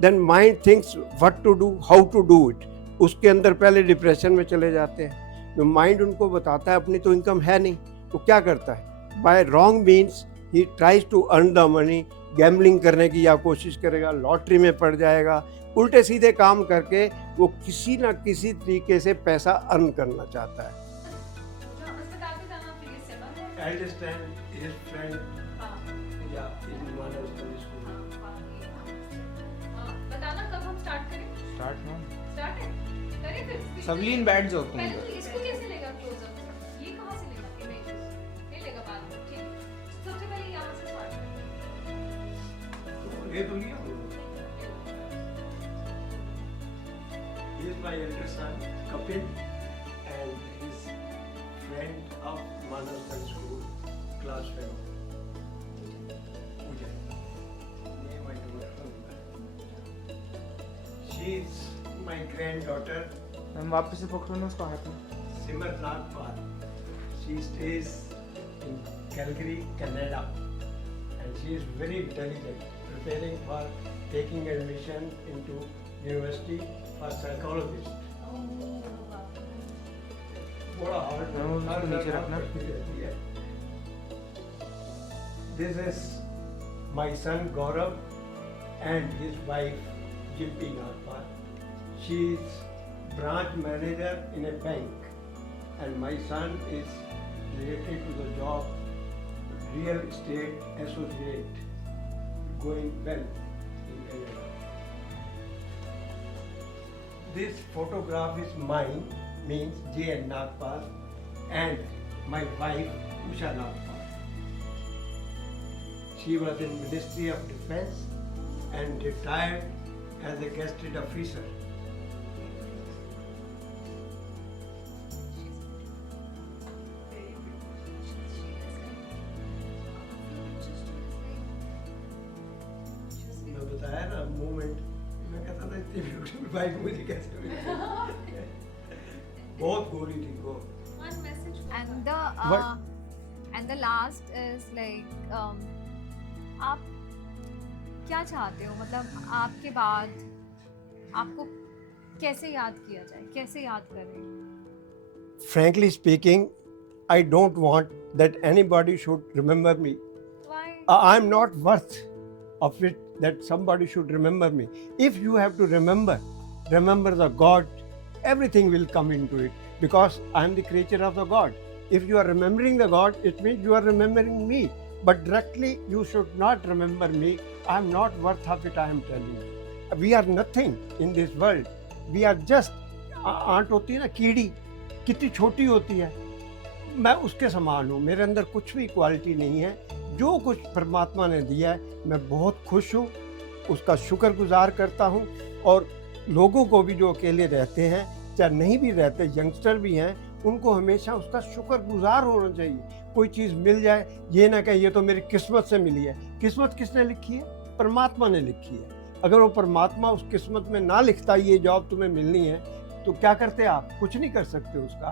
then mind thinks what to do, how to do it. उसके अंदर पहले डिप्रेशन में चले जाते हैं। तो माइंड उनको बताता है अपनी तो इनकम है नहीं, तो क्या करता है? By wrong means he tries to earn the money. Gambling करने की या कोशिश करेगा, लॉटरी में पड़ जाएगा, उल्टे सीधे काम करके वो किसी ना किसी तरीके से पैसा अर्न करना चाहता है। अस्पताल में जाना प्लीज सेवा है। eldest friend, his friend, yeah, in Manas school. बताना कब हम स्टार्ट करें? स्टार्ट ना स्टार्ट है? करें फिर? सबलीन बैठ जाओ तुम पहले इधर। तो इसको कैसे लेगा क्लोजअप? ये कहाँ से लेगा इमेजेस? ये लेगा बाद में, ठीक है। सबसे पहले यहाँ से स्टार्ट करें। तो ये तो लिया। He is my elder son, Kapil, and his friend of Manas school, class fellow. Pooja. Name I don't remember. She is my granddaughter, ma'am वापस से पकड़ो ना उसको हाथ में। Simarnath Pal. She stays in Calgary, Canada, and she is very intelligent, preparing for taking admission into university for psychologist. बड़ा hard हाँ, work, उसको hard नीचे work रखना। करती रहती है। This is my son Gaurav and his wife Jimpy Nagpal. She is branch manager in a bank, and my son is related to the job real estate associate, going well in Canada. This photograph is mine, means J.N. Nagpal, and my wife Usha Nagpal. She was in Ministry of Defense and retired as a gazetted officer. मैं बताया ना movement, मैं कहता था इतनी beautiful wife मुझे कैसे मिली। बहुत गोरी थी वो। One message. And the last is like आप क्या चाहते हो, मतलब आपके बाद आपको कैसे याद किया जाए, कैसे याद करें? Frankly speaking, I don't want that anybody should remember me. Why? I'm not worth of it that somebody should remember me. If you have to remember the God, everything will come into it, because I am the creature of the God. If you are remembering the God, it means you are remembering me. But directly, you should not remember me. I am not worth of it, I am telling you. We are nothing in this world. We are just, ant होती है ना कीड़ी, कितनी छोटी होती है, मैं उसके समान हूँ। मेरे अंदर कुछ भी क्वालिटी नहीं है। जो कुछ परमात्मा ने दिया है, मैं बहुत खुश हूँ, उसका शुक्रगुजार करता हूँ। और लोगों को भी जो अकेले रहते हैं, चाहे नहीं भी रहते, यंगस्टर भी हैं, उनको हमेशा उसका शुक्रगुजार होना चाहिए। कोई चीज़ मिल जाए, ये ना कहे ये तो मेरी किस्मत से मिली है। किस्मत किसने लिखी है? परमात्मा ने लिखी है। अगर वो परमात्मा उस किस्मत में ना लिखता ये जॉब तुम्हें मिलनी है, तो क्या करते आप? कुछ नहीं कर सकते उसका।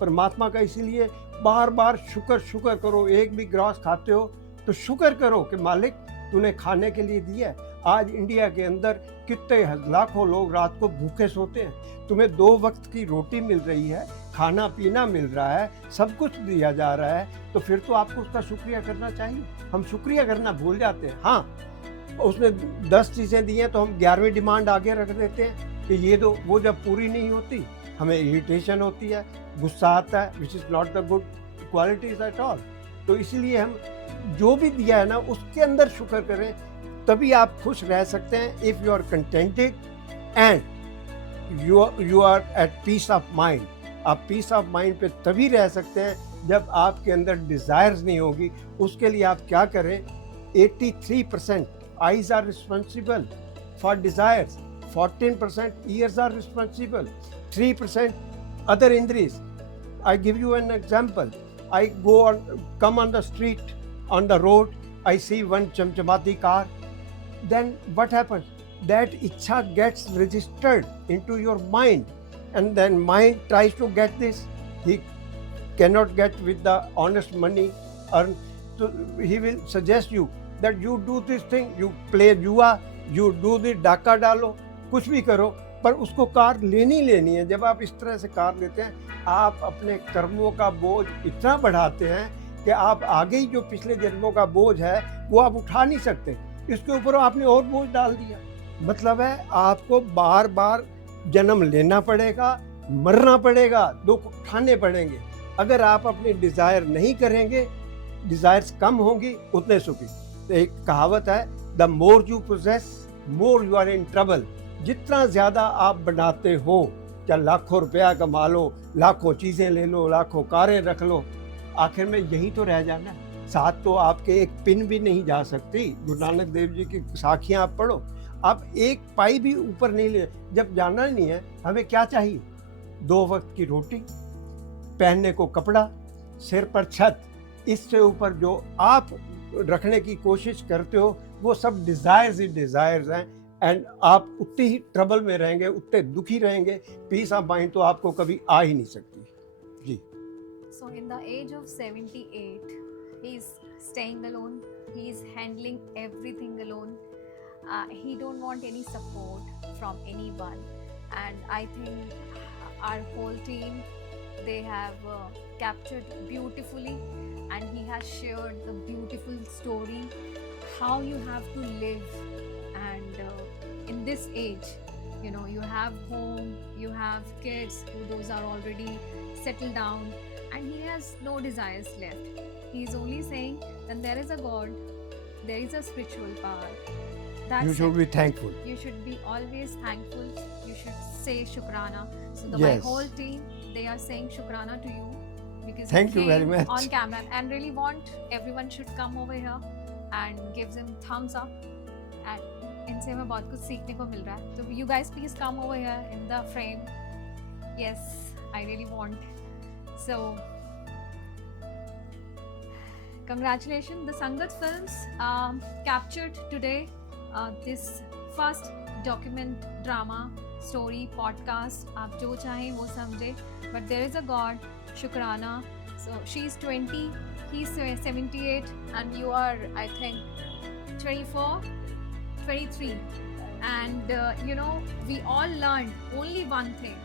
परमात्मा का इसीलिए बार बार शुक्र करो। एक भी ग्रास खाते हो तो शुक्र करो कि मालिक तूने खाने के लिए दिया है। आज इंडिया के अंदर कितने लाखों लोग रात को भूखे सोते हैं, तुम्हें 2 वक्त की रोटी मिल रही है, खाना पीना मिल रहा है, सब कुछ दिया जा रहा है, तो फिर तो आपको उसका शुक्रिया करना चाहिए। हम शुक्रिया करना भूल जाते हैं। हाँ, उसने 10 चीज़ें दी हैं तो हम 11वीं डिमांड आगे रख देते हैं कि ये दो। वो जब पूरी नहीं होती हमें इरिटेशन होती है, गुस्सा आता है, which is not the good qualities at all. तो इसीलिए हम जो भी दिया है ना उसके अंदर शुक्र करें, तभी आप खुश रह सकते हैं। If you are contented and you are at peace of mind. आप पीस ऑफ माइंड पे तभी रह सकते हैं जब आपके अंदर डिज़ायर्स नहीं होगी। उसके लिए आप क्या करें? 83% eyes are responsible for desires, 14% ears are responsible, 3% other injuries. I give you an example. I come on the street, on the road, I see one chamchamati car. Then what happens? That ichha gets registered into your mind, and then mind tries to get this. He cannot get with the honest money earned, so he will suggest you that you do this thing, you play जुआ, you do the डाका डालो, कुछ भी करो, पर उसको car लेनी है। जब आप इस तरह से कार लेते हैं, आप अपने कर्मों का बोझ इतना बढ़ाते हैं कि आप आगे ही जो पिछले जन्मों का बोझ है वो आप उठा नहीं सकते। इसके ऊपर आपने और बोझ डाल दिया। मतलब है आपको बार बार जन्म लेना पड़ेगा, मरना पड़ेगा, दुख उठाने पड़ेंगे। अगर आप अपनी डिजायर नहीं करेंगे, डिजायर्स कम होंगी, उतने सुखी। तो एक कहावत है, the more you possess more you are in trouble. जितना ज्यादा आप बनाते हो, क्या लाखों रुपया कमा लो, लाखों चीजें ले लो, लाखों कारें रख लो, आखिर में यही तो रह जाना। साथ तो आपके एक पिन भी नहीं जा सकती। गुरु नानक देव जी की साखियां आप पढ़ो, आप एक पाई भी ऊपर नहीं ले। जब जाना नहीं है, हमें क्या चाहिए? 2 वक्त की रोटी, पहनने को कपड़ा, सिर पर छत। इससे ऊपर जो आप रखने की कोशिश करते हो, वो सब डिजायर्स ही डिजायर्स हैं। एंड आप उतनी ही ट्रबल में रहेंगे, उतने दुखी रहेंगे। पीस ऑफ माइंड तो आपको कभी आ ही नहीं सकती। जी। So, in the age of 78, he's staying alone. He's handling everything alone. He don't want any support from anyone. And I think our whole team, they have captured beautifully, and he has shared the beautiful story how you have to live. And in this age, you know, you have home, you have kids, those are already settled down, and he has no desires left. He is only saying that there is a God, there is a spiritual power. That's You should it. be thankful. You should be always thankful. You should say Shukrana. So my Yes. whole team, they are saying Shukrana to you because Thank you very came much. on camera, and really want everyone should come over here and gives him thumbs up. And इनसे हमें बहुत कुछ सीखने को मिल रहा है. So you guys please come over here in the frame. Yes, I really want. So congratulations, the Sangat Films captured today this first document drama story podcast. आप जो चाहें वो समझे. But there is a God, Shukrana. So she's 20, he's 78, and you are, I think, 24, 23. And you know, we all learned only one thing.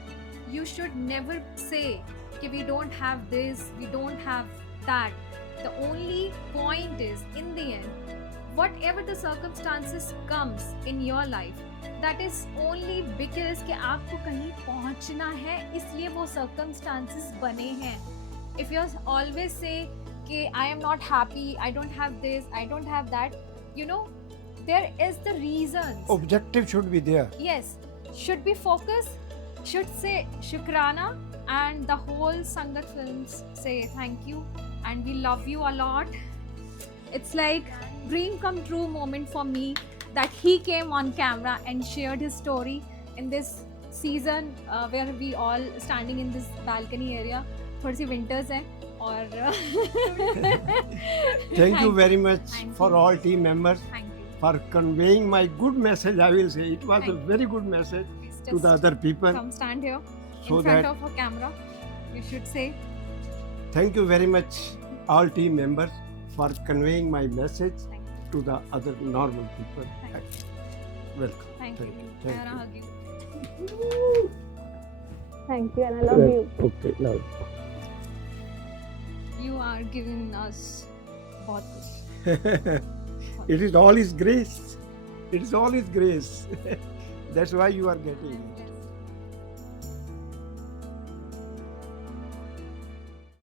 You should never say कि we don't have this, we don't have that. The only point is, in the end, whatever the circumstances comes in your life, that is only because कि आपको कहीं पहुंचना है, इसलिए वो circumstances बने हैं. If you always say कि I am not happy, I don't have this, I don't have that, you know, there is the reasons. Objective should be there. Yes, should be focused, should say Shukrana, and the whole Sangat Films say thank you and we love you a lot. It's like dream come true moment for me that he came on camera and shared his story in this season where we all standing in this balcony area. थोड़ी सी winters है और Thank you very much Thank for you. all team members Thank you. for conveying my good message. I will say it was a Thank you. very good message Please to the just other people. come stand here So in front that- of a camera. You should say Thank you very much, all team members, for conveying my message thank you. to the other normal people. Thank Welcome. Thank you. Thank I you. hug you. Thank you, and I love you. Okay, love. You are giving us बहुत कुछ. It is all His grace. It is all His grace. That's why you are getting it.